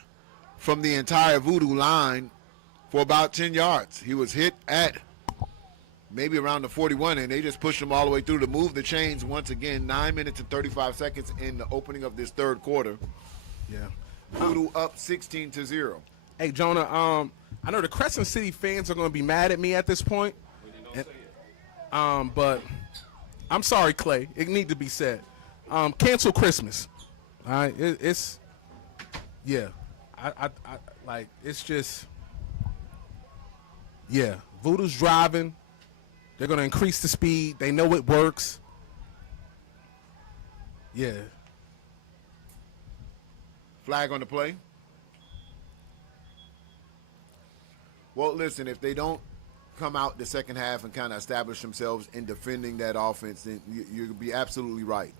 from the entire Voodoo line for about 10 yards. He was hit at maybe around the 41, and they just pushed him all the way through to move the chains once again. 9 minutes and 35 seconds in the opening of this third quarter. Yeah. Voodoo up 16-0. Hey, Jonah, I know the Crescent City fans are going to be mad at me at this point. But I'm sorry, Clay. It need to be said. Cancel Christmas. All right, it's yeah. I like it's just yeah. Voodoo's driving. They're gonna increase the speed. They know it works. Yeah. Flag on the play. Well, listen, if they don't come out the second half and kind of establish themselves in defending that offense, then you'll be absolutely right.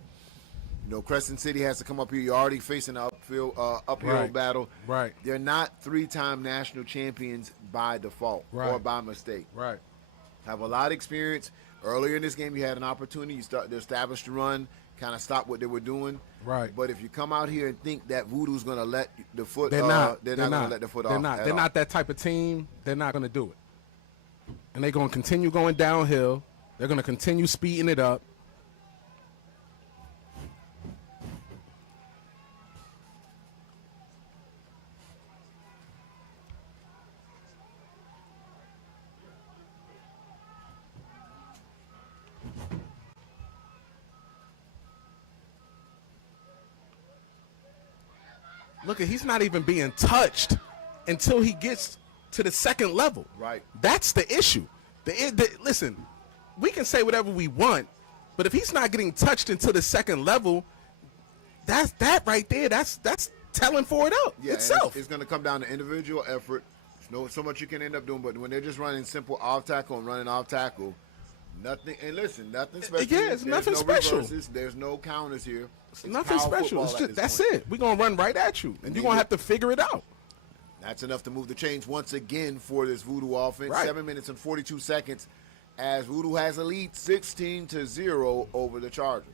You know, Crescent City has to come up here. You're already facing an uphill battle. Right. They're not three-time national champions by default or by mistake. Right. Have a lot of experience. Earlier in this game, you had an opportunity. You start to establish the run, kind of stop what they were doing. Right. But if you come out here and think that Voodoo's going to let the foot, They're not. They're not going to let the foot off. They're not that type of team. They're not going to do it. And they're going to continue going downhill. They're going to continue speeding it up. Look, he's not even being touched until he gets to the second level. Right. That's the issue. Listen, we can say whatever we want, but if he's not getting touched until the second level, that right there, that's telling for it out itself. It's going to come down to individual effort. There's so much you can end up doing, but when they're just running simple off tackle and running off tackle, nothing. And listen, nothing special. Yeah, it's nothing special. Reverses, there's no counters here. It's nothing special. It's just, that's it. We're going to run right at you, and you're going to have to figure it out. That's enough to move the chains once again for this Voodoo offense. Right. 7 minutes and 42 seconds as Voodoo has a lead 16-0 over the Chargers.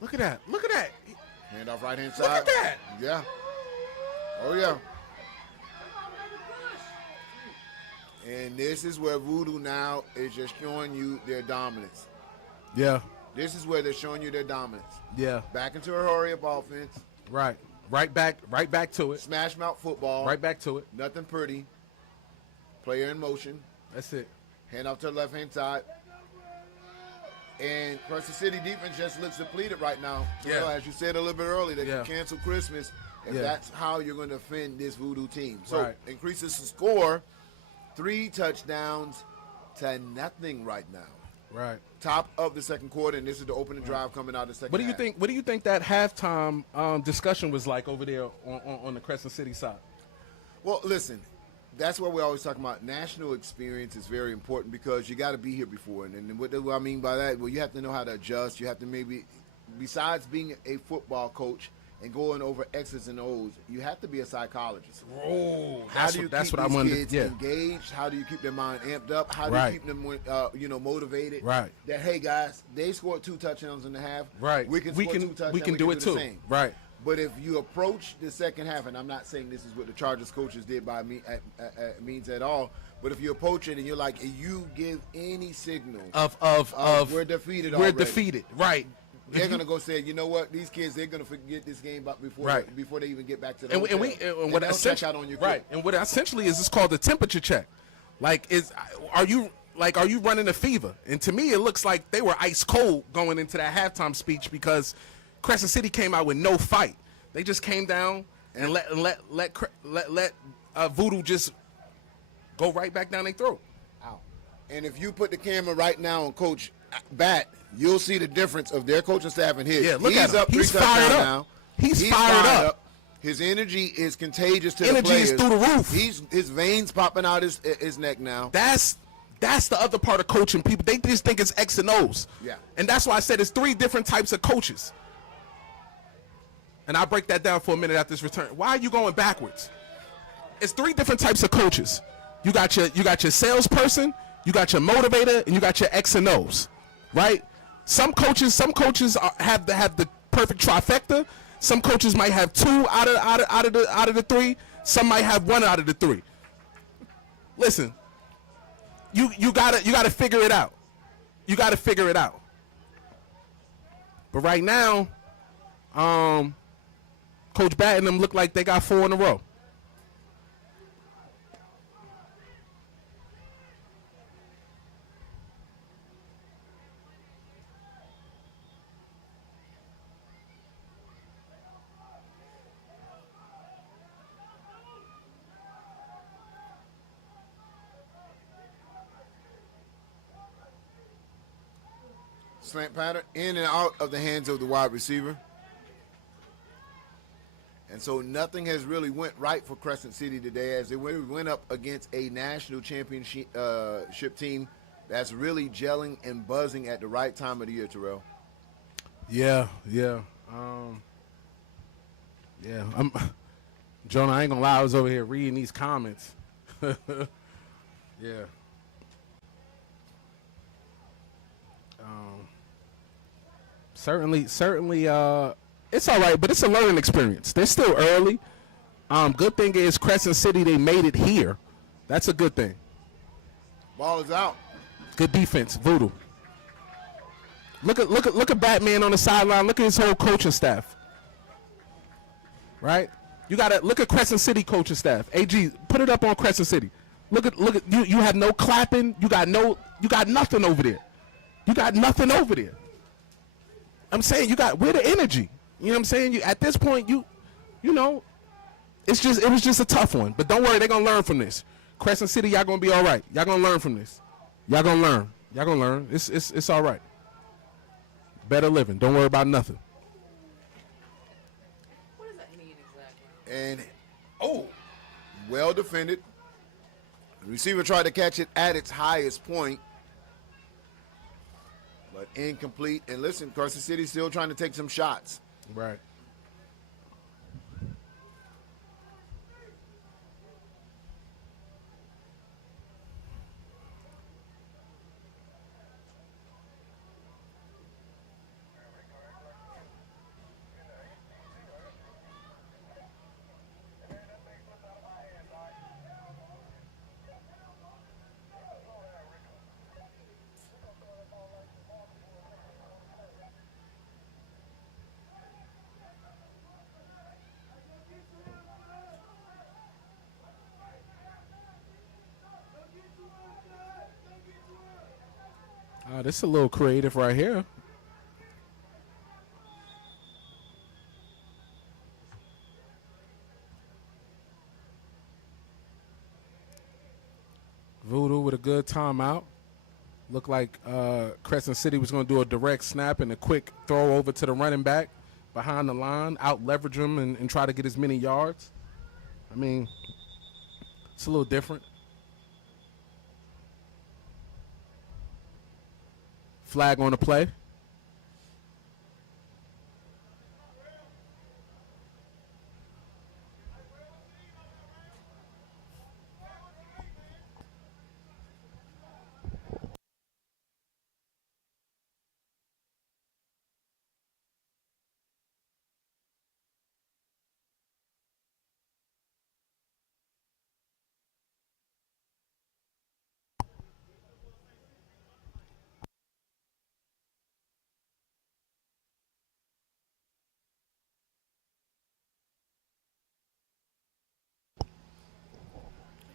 Look at that. Look at that. Hand off right-hand side. Look at that. Yeah. Oh, yeah. And this is where Voodoo now is just showing you their dominance. Yeah. This is where they're showing you their dominance. Yeah. Back into a hurry-up offense. Right. Right back to it. Smash mouth football. Right back to it. Nothing pretty. Player in motion. That's it. Hand off to the left-hand side. And Crescent City defense just looks depleted right now. Yeah. You know, as you said a little bit earlier, they Yeah. can cancel Christmas if Yeah. that's how you're going to defend this Voodoo team. So Right. increases the score, 3 touchdowns to nothing right now. Right. Top of the second quarter, and this is the opening drive coming out of the second What do you half. think? What do you think that halftime discussion was like over there on the Crescent City side? Well, listen, that's what we're always talking about. National experience is very important because you got to be here before. And what do I mean by that? Well, you have to know how to adjust. You have to maybe, besides being a football coach and going over X's and O's, you have to be a psychologist. Oh, How do you that's keep what I these wanted. kids Yeah. engaged? How do you keep their mind amped up? How do Right. you keep them, motivated? Right. That hey guys, they scored 2 touchdowns in the half. Right. We can We score can- 2 touchdowns. we can do it the too. same. Right. But if you approach the second half, and I'm not saying this is what the Chargers coaches did by means at all, but if you approach it and you're like, you give any signal of we're defeated, we're already, defeated, right? they're gonna go say, you know what, these kids, they're gonna forget this game before they even get back to the hotel. And what they'll check out on your right? And what essentially is called the temperature check. Like, are you running a fever? And to me, it looks like they were ice cold going into that halftime speech because Crescent City came out with no fight. They just came down and let Voodoo just go right back down their throat. Out. And if you put the camera right now on Coach Bat, you'll see the difference of their coaching staff and his. Yeah, look at him. Up He's 3 fired touchdowns up. now. He's fired up. His energy is contagious to the Energy players. is through the roof. His veins popping out his neck now. That's the other part of coaching. People, they just think it's X and O's. Yeah. And that's why I said it's 3 different types of coaches. And I'll break that down for a minute after this return. Why are you going backwards? It's 3 different types of coaches. You got your salesperson, you got your motivator, and you got your X and O's, right? Some coaches have the perfect trifecta. Some coaches might have 2 out of the 3. Some might have 1 out of the 3. Listen, you gotta figure it out. You gotta figure it out. But right now, Coach Bat and them look like they got 4 in a row. Slant pattern in and out of the hands of the wide receiver. And so nothing has really went right for Crescent City today as they went up against a national championship team that's really gelling and buzzing at the right time of the year, Terrell. Yeah. Jonah, I ain't gonna lie, I was over here reading these comments. Yeah. Certainly, it's all right, but it's a learning experience. They're still early. Good thing is Crescent City, they made it here. That's a good thing. Ball is out. Good defense, Voodoo. Look at Batman on the sideline. Look at his whole coaching staff. Right? You gotta look at Crescent City coaching staff. AG, put it up on Crescent City. Look at you. You have no clapping. You got nothing over there. You got nothing over there. I'm saying where the energy. You know what I'm saying? At this point, you know, it was just a tough one. But don't worry, they're gonna learn from this. Crescent City, y'all gonna be all right. Y'all gonna learn from this. Y'all gonna learn. It's all right. Better living. Don't worry about nothing. What does that mean exactly? And well defended. The receiver tried to catch it at its highest point, but incomplete. And listen, Crescent City still trying to take some shots. Right. This is a little creative right here. Voodoo with a good timeout. Looked like Crescent City was going to do a direct snap and a quick throw over to the running back behind the line, out leverage him and try to get as many yards. I mean, it's a little different. Flag on the play.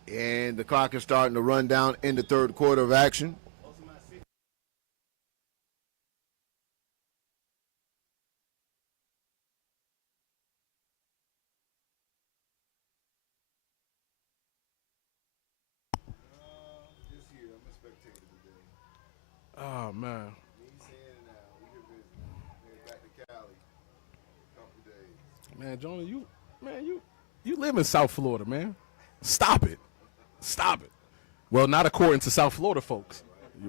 And the clock is starting to run down in the third quarter of action. Oh man. Man, Jonah, you live in South Florida, man. Stop it. Stop it. Well, not according to South Florida folks.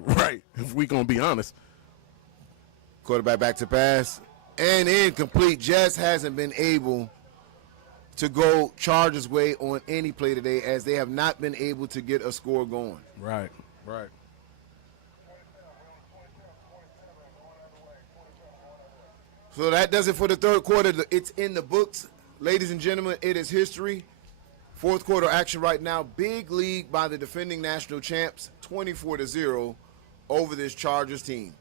Right, if we gonna be honest. Quarterback back to pass. And incomplete. Just hasn't been able to go Chargers' way on any play today, as they have not been able to get a score going. Right, right. So that does it for the third quarter. It's in the books. Ladies and gentlemen, it is history. Fourth quarter action right now. Big lead by the defending national champs, 24-0 over this Chargers team.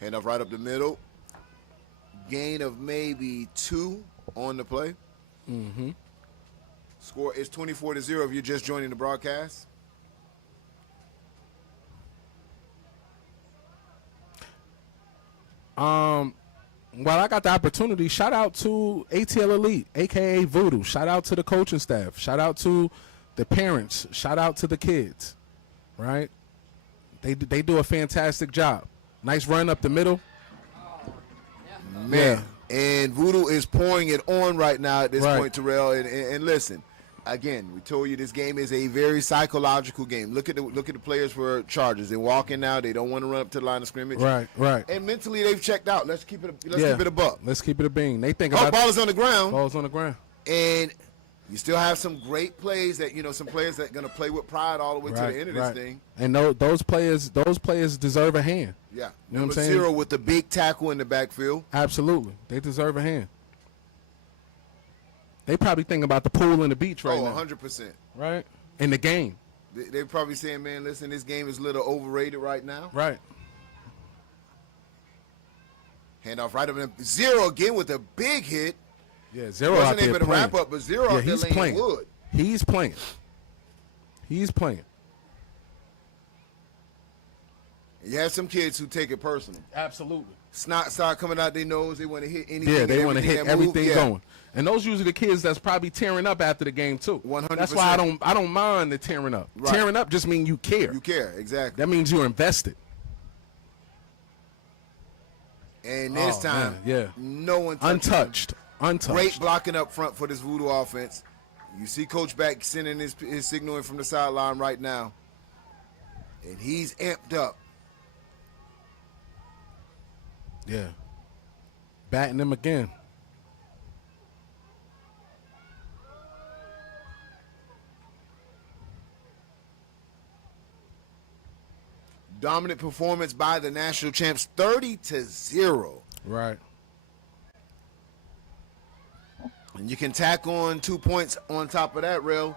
Hand off right up the middle. Gain of maybe 2 on the play. Mm-hmm. Score is 24-0 if you're just joining the broadcast. While I got the opportunity, shout out to ATL Elite, aka Voodoo. Shout out to the coaching staff. Shout out to the parents. Shout out to the kids. Right? They do a fantastic job. Nice run up the middle. Man. And Voodoo is pouring it on right now at this point, Terrell. And listen, again, we told you this game is a very psychological game. Look at the players for Chargers. They're walking now. They don't want to run up to the line of scrimmage. Right. And mentally, they've checked out. Let's keep it a buck. Let's keep it a bean. They think about ball is on the ground. Ball's on the ground. And you still have some great plays that, some players that are going to play with pride all the way to the end of this thing. And those players deserve a hand. Yeah. You know what I'm saying? 0 with the big tackle in the backfield. Absolutely. They deserve a hand. They probably think about the pool and the beach right now. 100%. Right? In the game. They're probably saying, man, listen, this game is a little overrated right now. Right. Handoff right up in 0 again with a big hit. Yeah, 0 wasn't out there able to playing. wrap up, but 0 out there he's laying playing. wood. He's playing. He's playing. You have some kids who take it personal. Absolutely. Snot start coming out their nose. They want to hit anything. Yeah, they want to hit everything yeah. going. And those usually the kids that's probably tearing up after the game too. 100%. That's why I don't mind the tearing up. Right. Tearing up just means you care. You care, exactly. That means you're invested. And this time, no one untouched. Great blocking up front for this Voodoo offense. You see Coach back sending his signaling from the sideline right now. And he's amped up. Yeah. Batting him again. Dominant performance by the national champs, 30-0. Right. And you can tack on 2 points on top of that, Rail.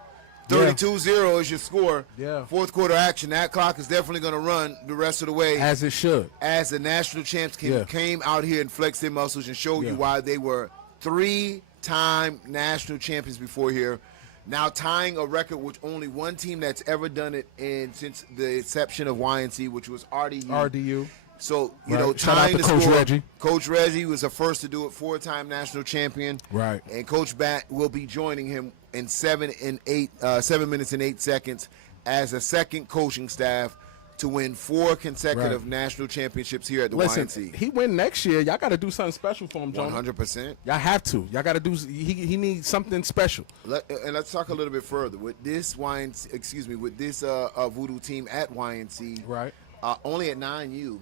32-0 is your score. Yeah. Fourth quarter action. That clock is definitely going to run the rest of the way. As it should. As the national champs came out here and flexed their muscles and showed you why they were 3-time national champions before here. Now tying a record with only one team that's ever done it since the inception of YNC, which was RDU. RDU. So, Right. Shout out tying to the Coach score. Reggie. Coach Reggie was the first to do it, 4-time national champion. Right. And Coach Bat will be joining him in 7 minutes and 8 seconds as a second coaching staff to win 4 consecutive Right. national championships here at the Listen, YNC. he win next year. Y'all got to do something special for him, John. 100%. Y'all have to. Y'all got to do. He needs something special. And let's talk a little bit further with this Voodoo team at YNC. Right. Only at 9U.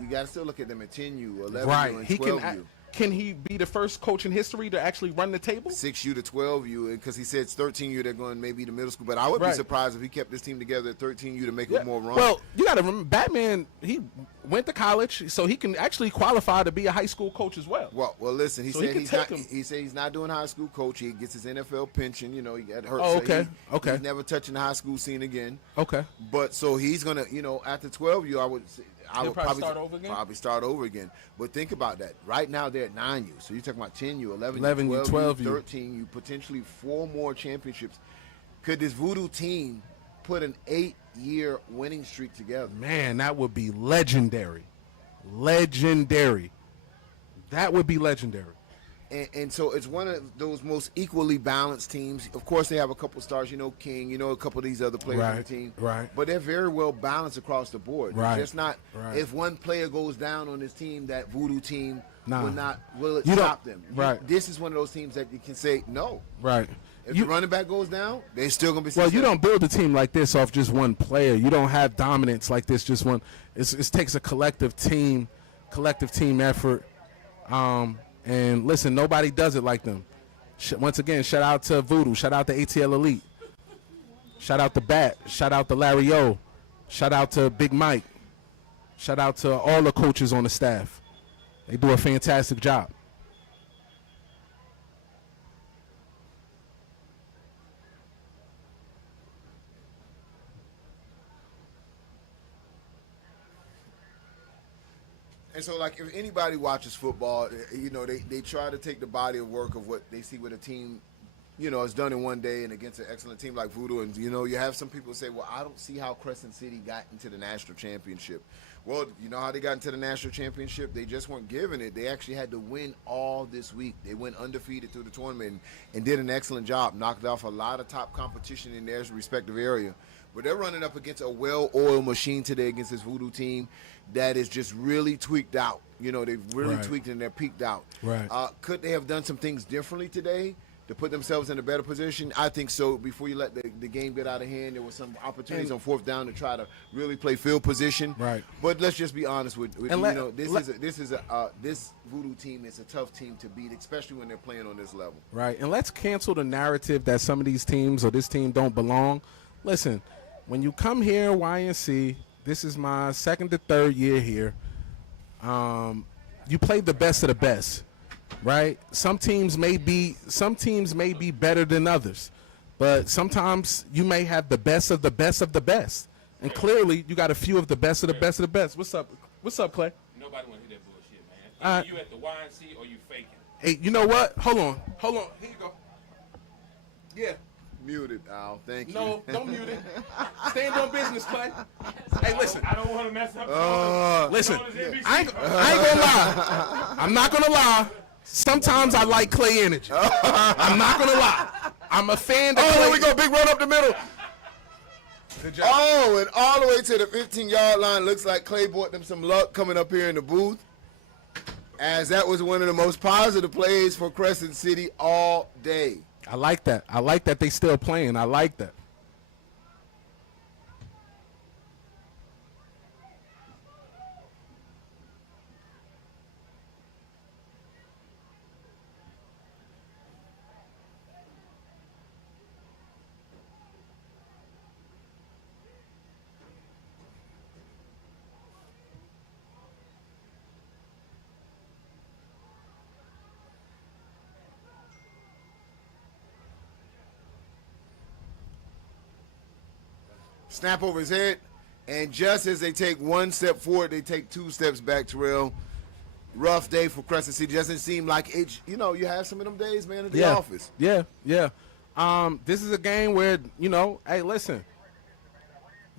You got to still look at them at 10U, 11U, Right. and He 12U. can he be the first coach in history to actually run the table? 6U to 12U, because he said it's 13U. They're going maybe to middle school, but I would be Right. surprised if he kept this team together at 13U to make Yeah. it more run. Well, you got to remember, Batman. He went to college, so he can actually qualify to be a high school coach as well. Well, listen. He So he said can he's take not. him. He said he's not doing high school coach. He gets his NFL pension. He got hurt. Oh, so okay. Okay. He's never touching the high school scene again. Okay. But so he's gonna, after 12U, I would He'll probably start over again? Probably start over again. But think about that. Right now they're at 9U. So you're talking about 10U, 11U, 11U, 12U, 12U. 13U, potentially 4 more championships. Could this Voodoo team put an 8-year winning streak together? Man, that would be legendary. Legendary. That would be legendary. And so it's one of those most equally balanced teams. Of course, they have a couple stars, King, a couple of these other players on the Right, team. right. But they're very well balanced across the board. Right, It's just not, right. if one player goes down on this team, that Voodoo team Nah. will it You don't- stop them? right. This is one of those teams that you can say, no. Right. If the running back goes down, they're still going to be Well, you successful. don't build a team like this off just one player. You don't have dominance like this. Just one. It takes a collective team effort. And listen, nobody does it like them. Once again, shout out to Voodoo. Shout out to ATL Elite. Shout out to Bat. Shout out to Larry O. Shout out to Big Mike. Shout out to all the coaches on the staff. They do a fantastic job. And so, like, if anybody watches football, they try to take the body of work of what they see with a team, is done in one day and against an excellent team like Voodoo. And, you have some people say, well, I don't see how Crescent City got into the national championship. Well, you know how they got into the national championship? They just weren't given it. They actually had to win all this week. They went undefeated through the tournament and did an excellent job, knocked off a lot of top competition in their respective area. But they're running up against a well-oiled machine today against this Voodoo team that is just really tweaked out. They've really Right. tweaked and they're peaked out. Right. Could they have done some things differently today to put themselves in a better position? I think so. Before you let the game get out of hand, there were some opportunities on 4th down to try to really play field position. Right. But let's just be honest with And this Voodoo team is a tough team to beat, especially when they're playing on this level. Right, and let's cancel the narrative that some of these teams or this team don't belong. Listen, when you come here, YNC, this is my 2nd to 3rd year here. You play the best of the best, right? Some teams may be better than others, but sometimes you may have the best of the best of the best. And clearly, you got a few of the best of the best of the best. What's up? What's up, Clay? Nobody want to hear that bullshit, man. Either you at the YNC or you faking. Hey, you know what? Hold on. Here you go. Yeah. Muted, Al. Thank you. No, don't mute it. Stand on business, Clay. Hey, listen. I don't want to mess up. Listen, I ain't gonna lie. I'm not gonna lie. Sometimes I like Clay energy. I'm not gonna lie. I'm a fan of Clay. Here we go. Big run up the middle. Oh, and all the way to the 15-yard line. Looks like Clay brought them some luck coming up here in the booth, as that was one of the most positive plays for Crescent City all day. I like that. I like that they still playing. I like that. Snap over his head, and just as they take one step forward, they take 2 steps back, Terrell. rough day for Crescent City. Doesn't seem like it. You know, you have some of them days, man, at the Yeah. office. Yeah, yeah. This is a game where, you know, hey, listen,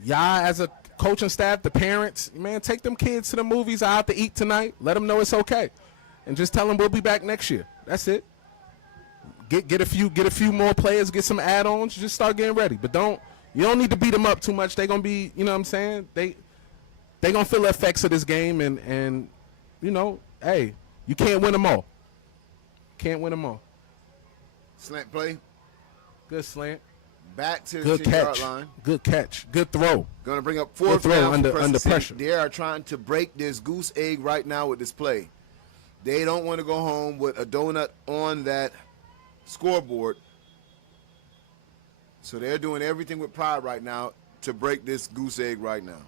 y'all as a coaching staff, the parents, man, take them kids to the movies, out to eat tonight. Let them know it's okay, and just tell them we'll be back next year. That's it. Get a few more players, get some add-ons, just start getting ready. But you don't need to beat them up too much. They're gonna be, you know what I'm saying? They gonna feel the effects of this game, and you know, hey, you can't win them all. Can't win them all. Slant play. Good slant. Back to the Good 10-yard catch. line. Good catch. Good throw. Going to bring up fourth throw down under- for Crescent under City. pressure. They are trying to break this goose egg right now with this play. They don't want to go home with a donut on that scoreboard. So they're doing everything with pride right now to break this goose egg right now.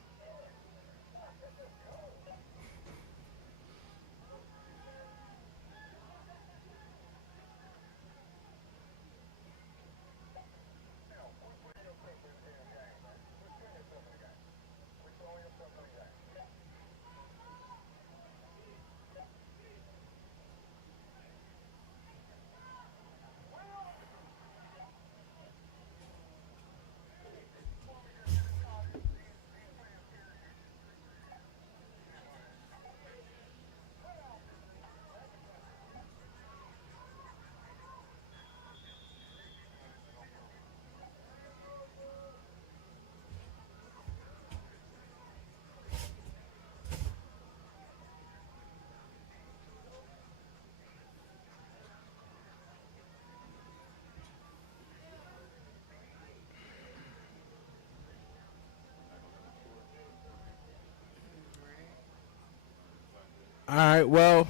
All right, well,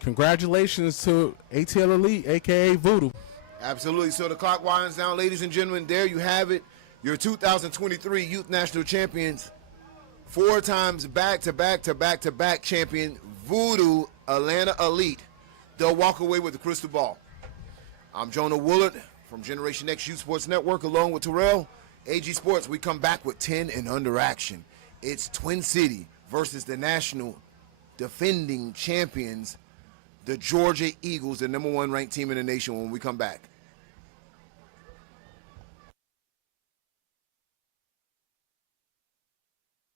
congratulations to ATL Elite, a.k.a. Voodoo. Absolutely. So the clock winds down, ladies and gentlemen. There you have it. Your 2023 Youth National Champions. 4 times back-to-back champion, Voodoo Atlanta Elite. They'll walk away with the crystal ball. I'm Jonah Woolard from Generation X Youth Sports Network, along with Terrell. AG Sports, we come back with 10 and under action. It's Twin City versus the national defending champions, the Georgia Eagles, the #1 ranked team in the nation, when we come back.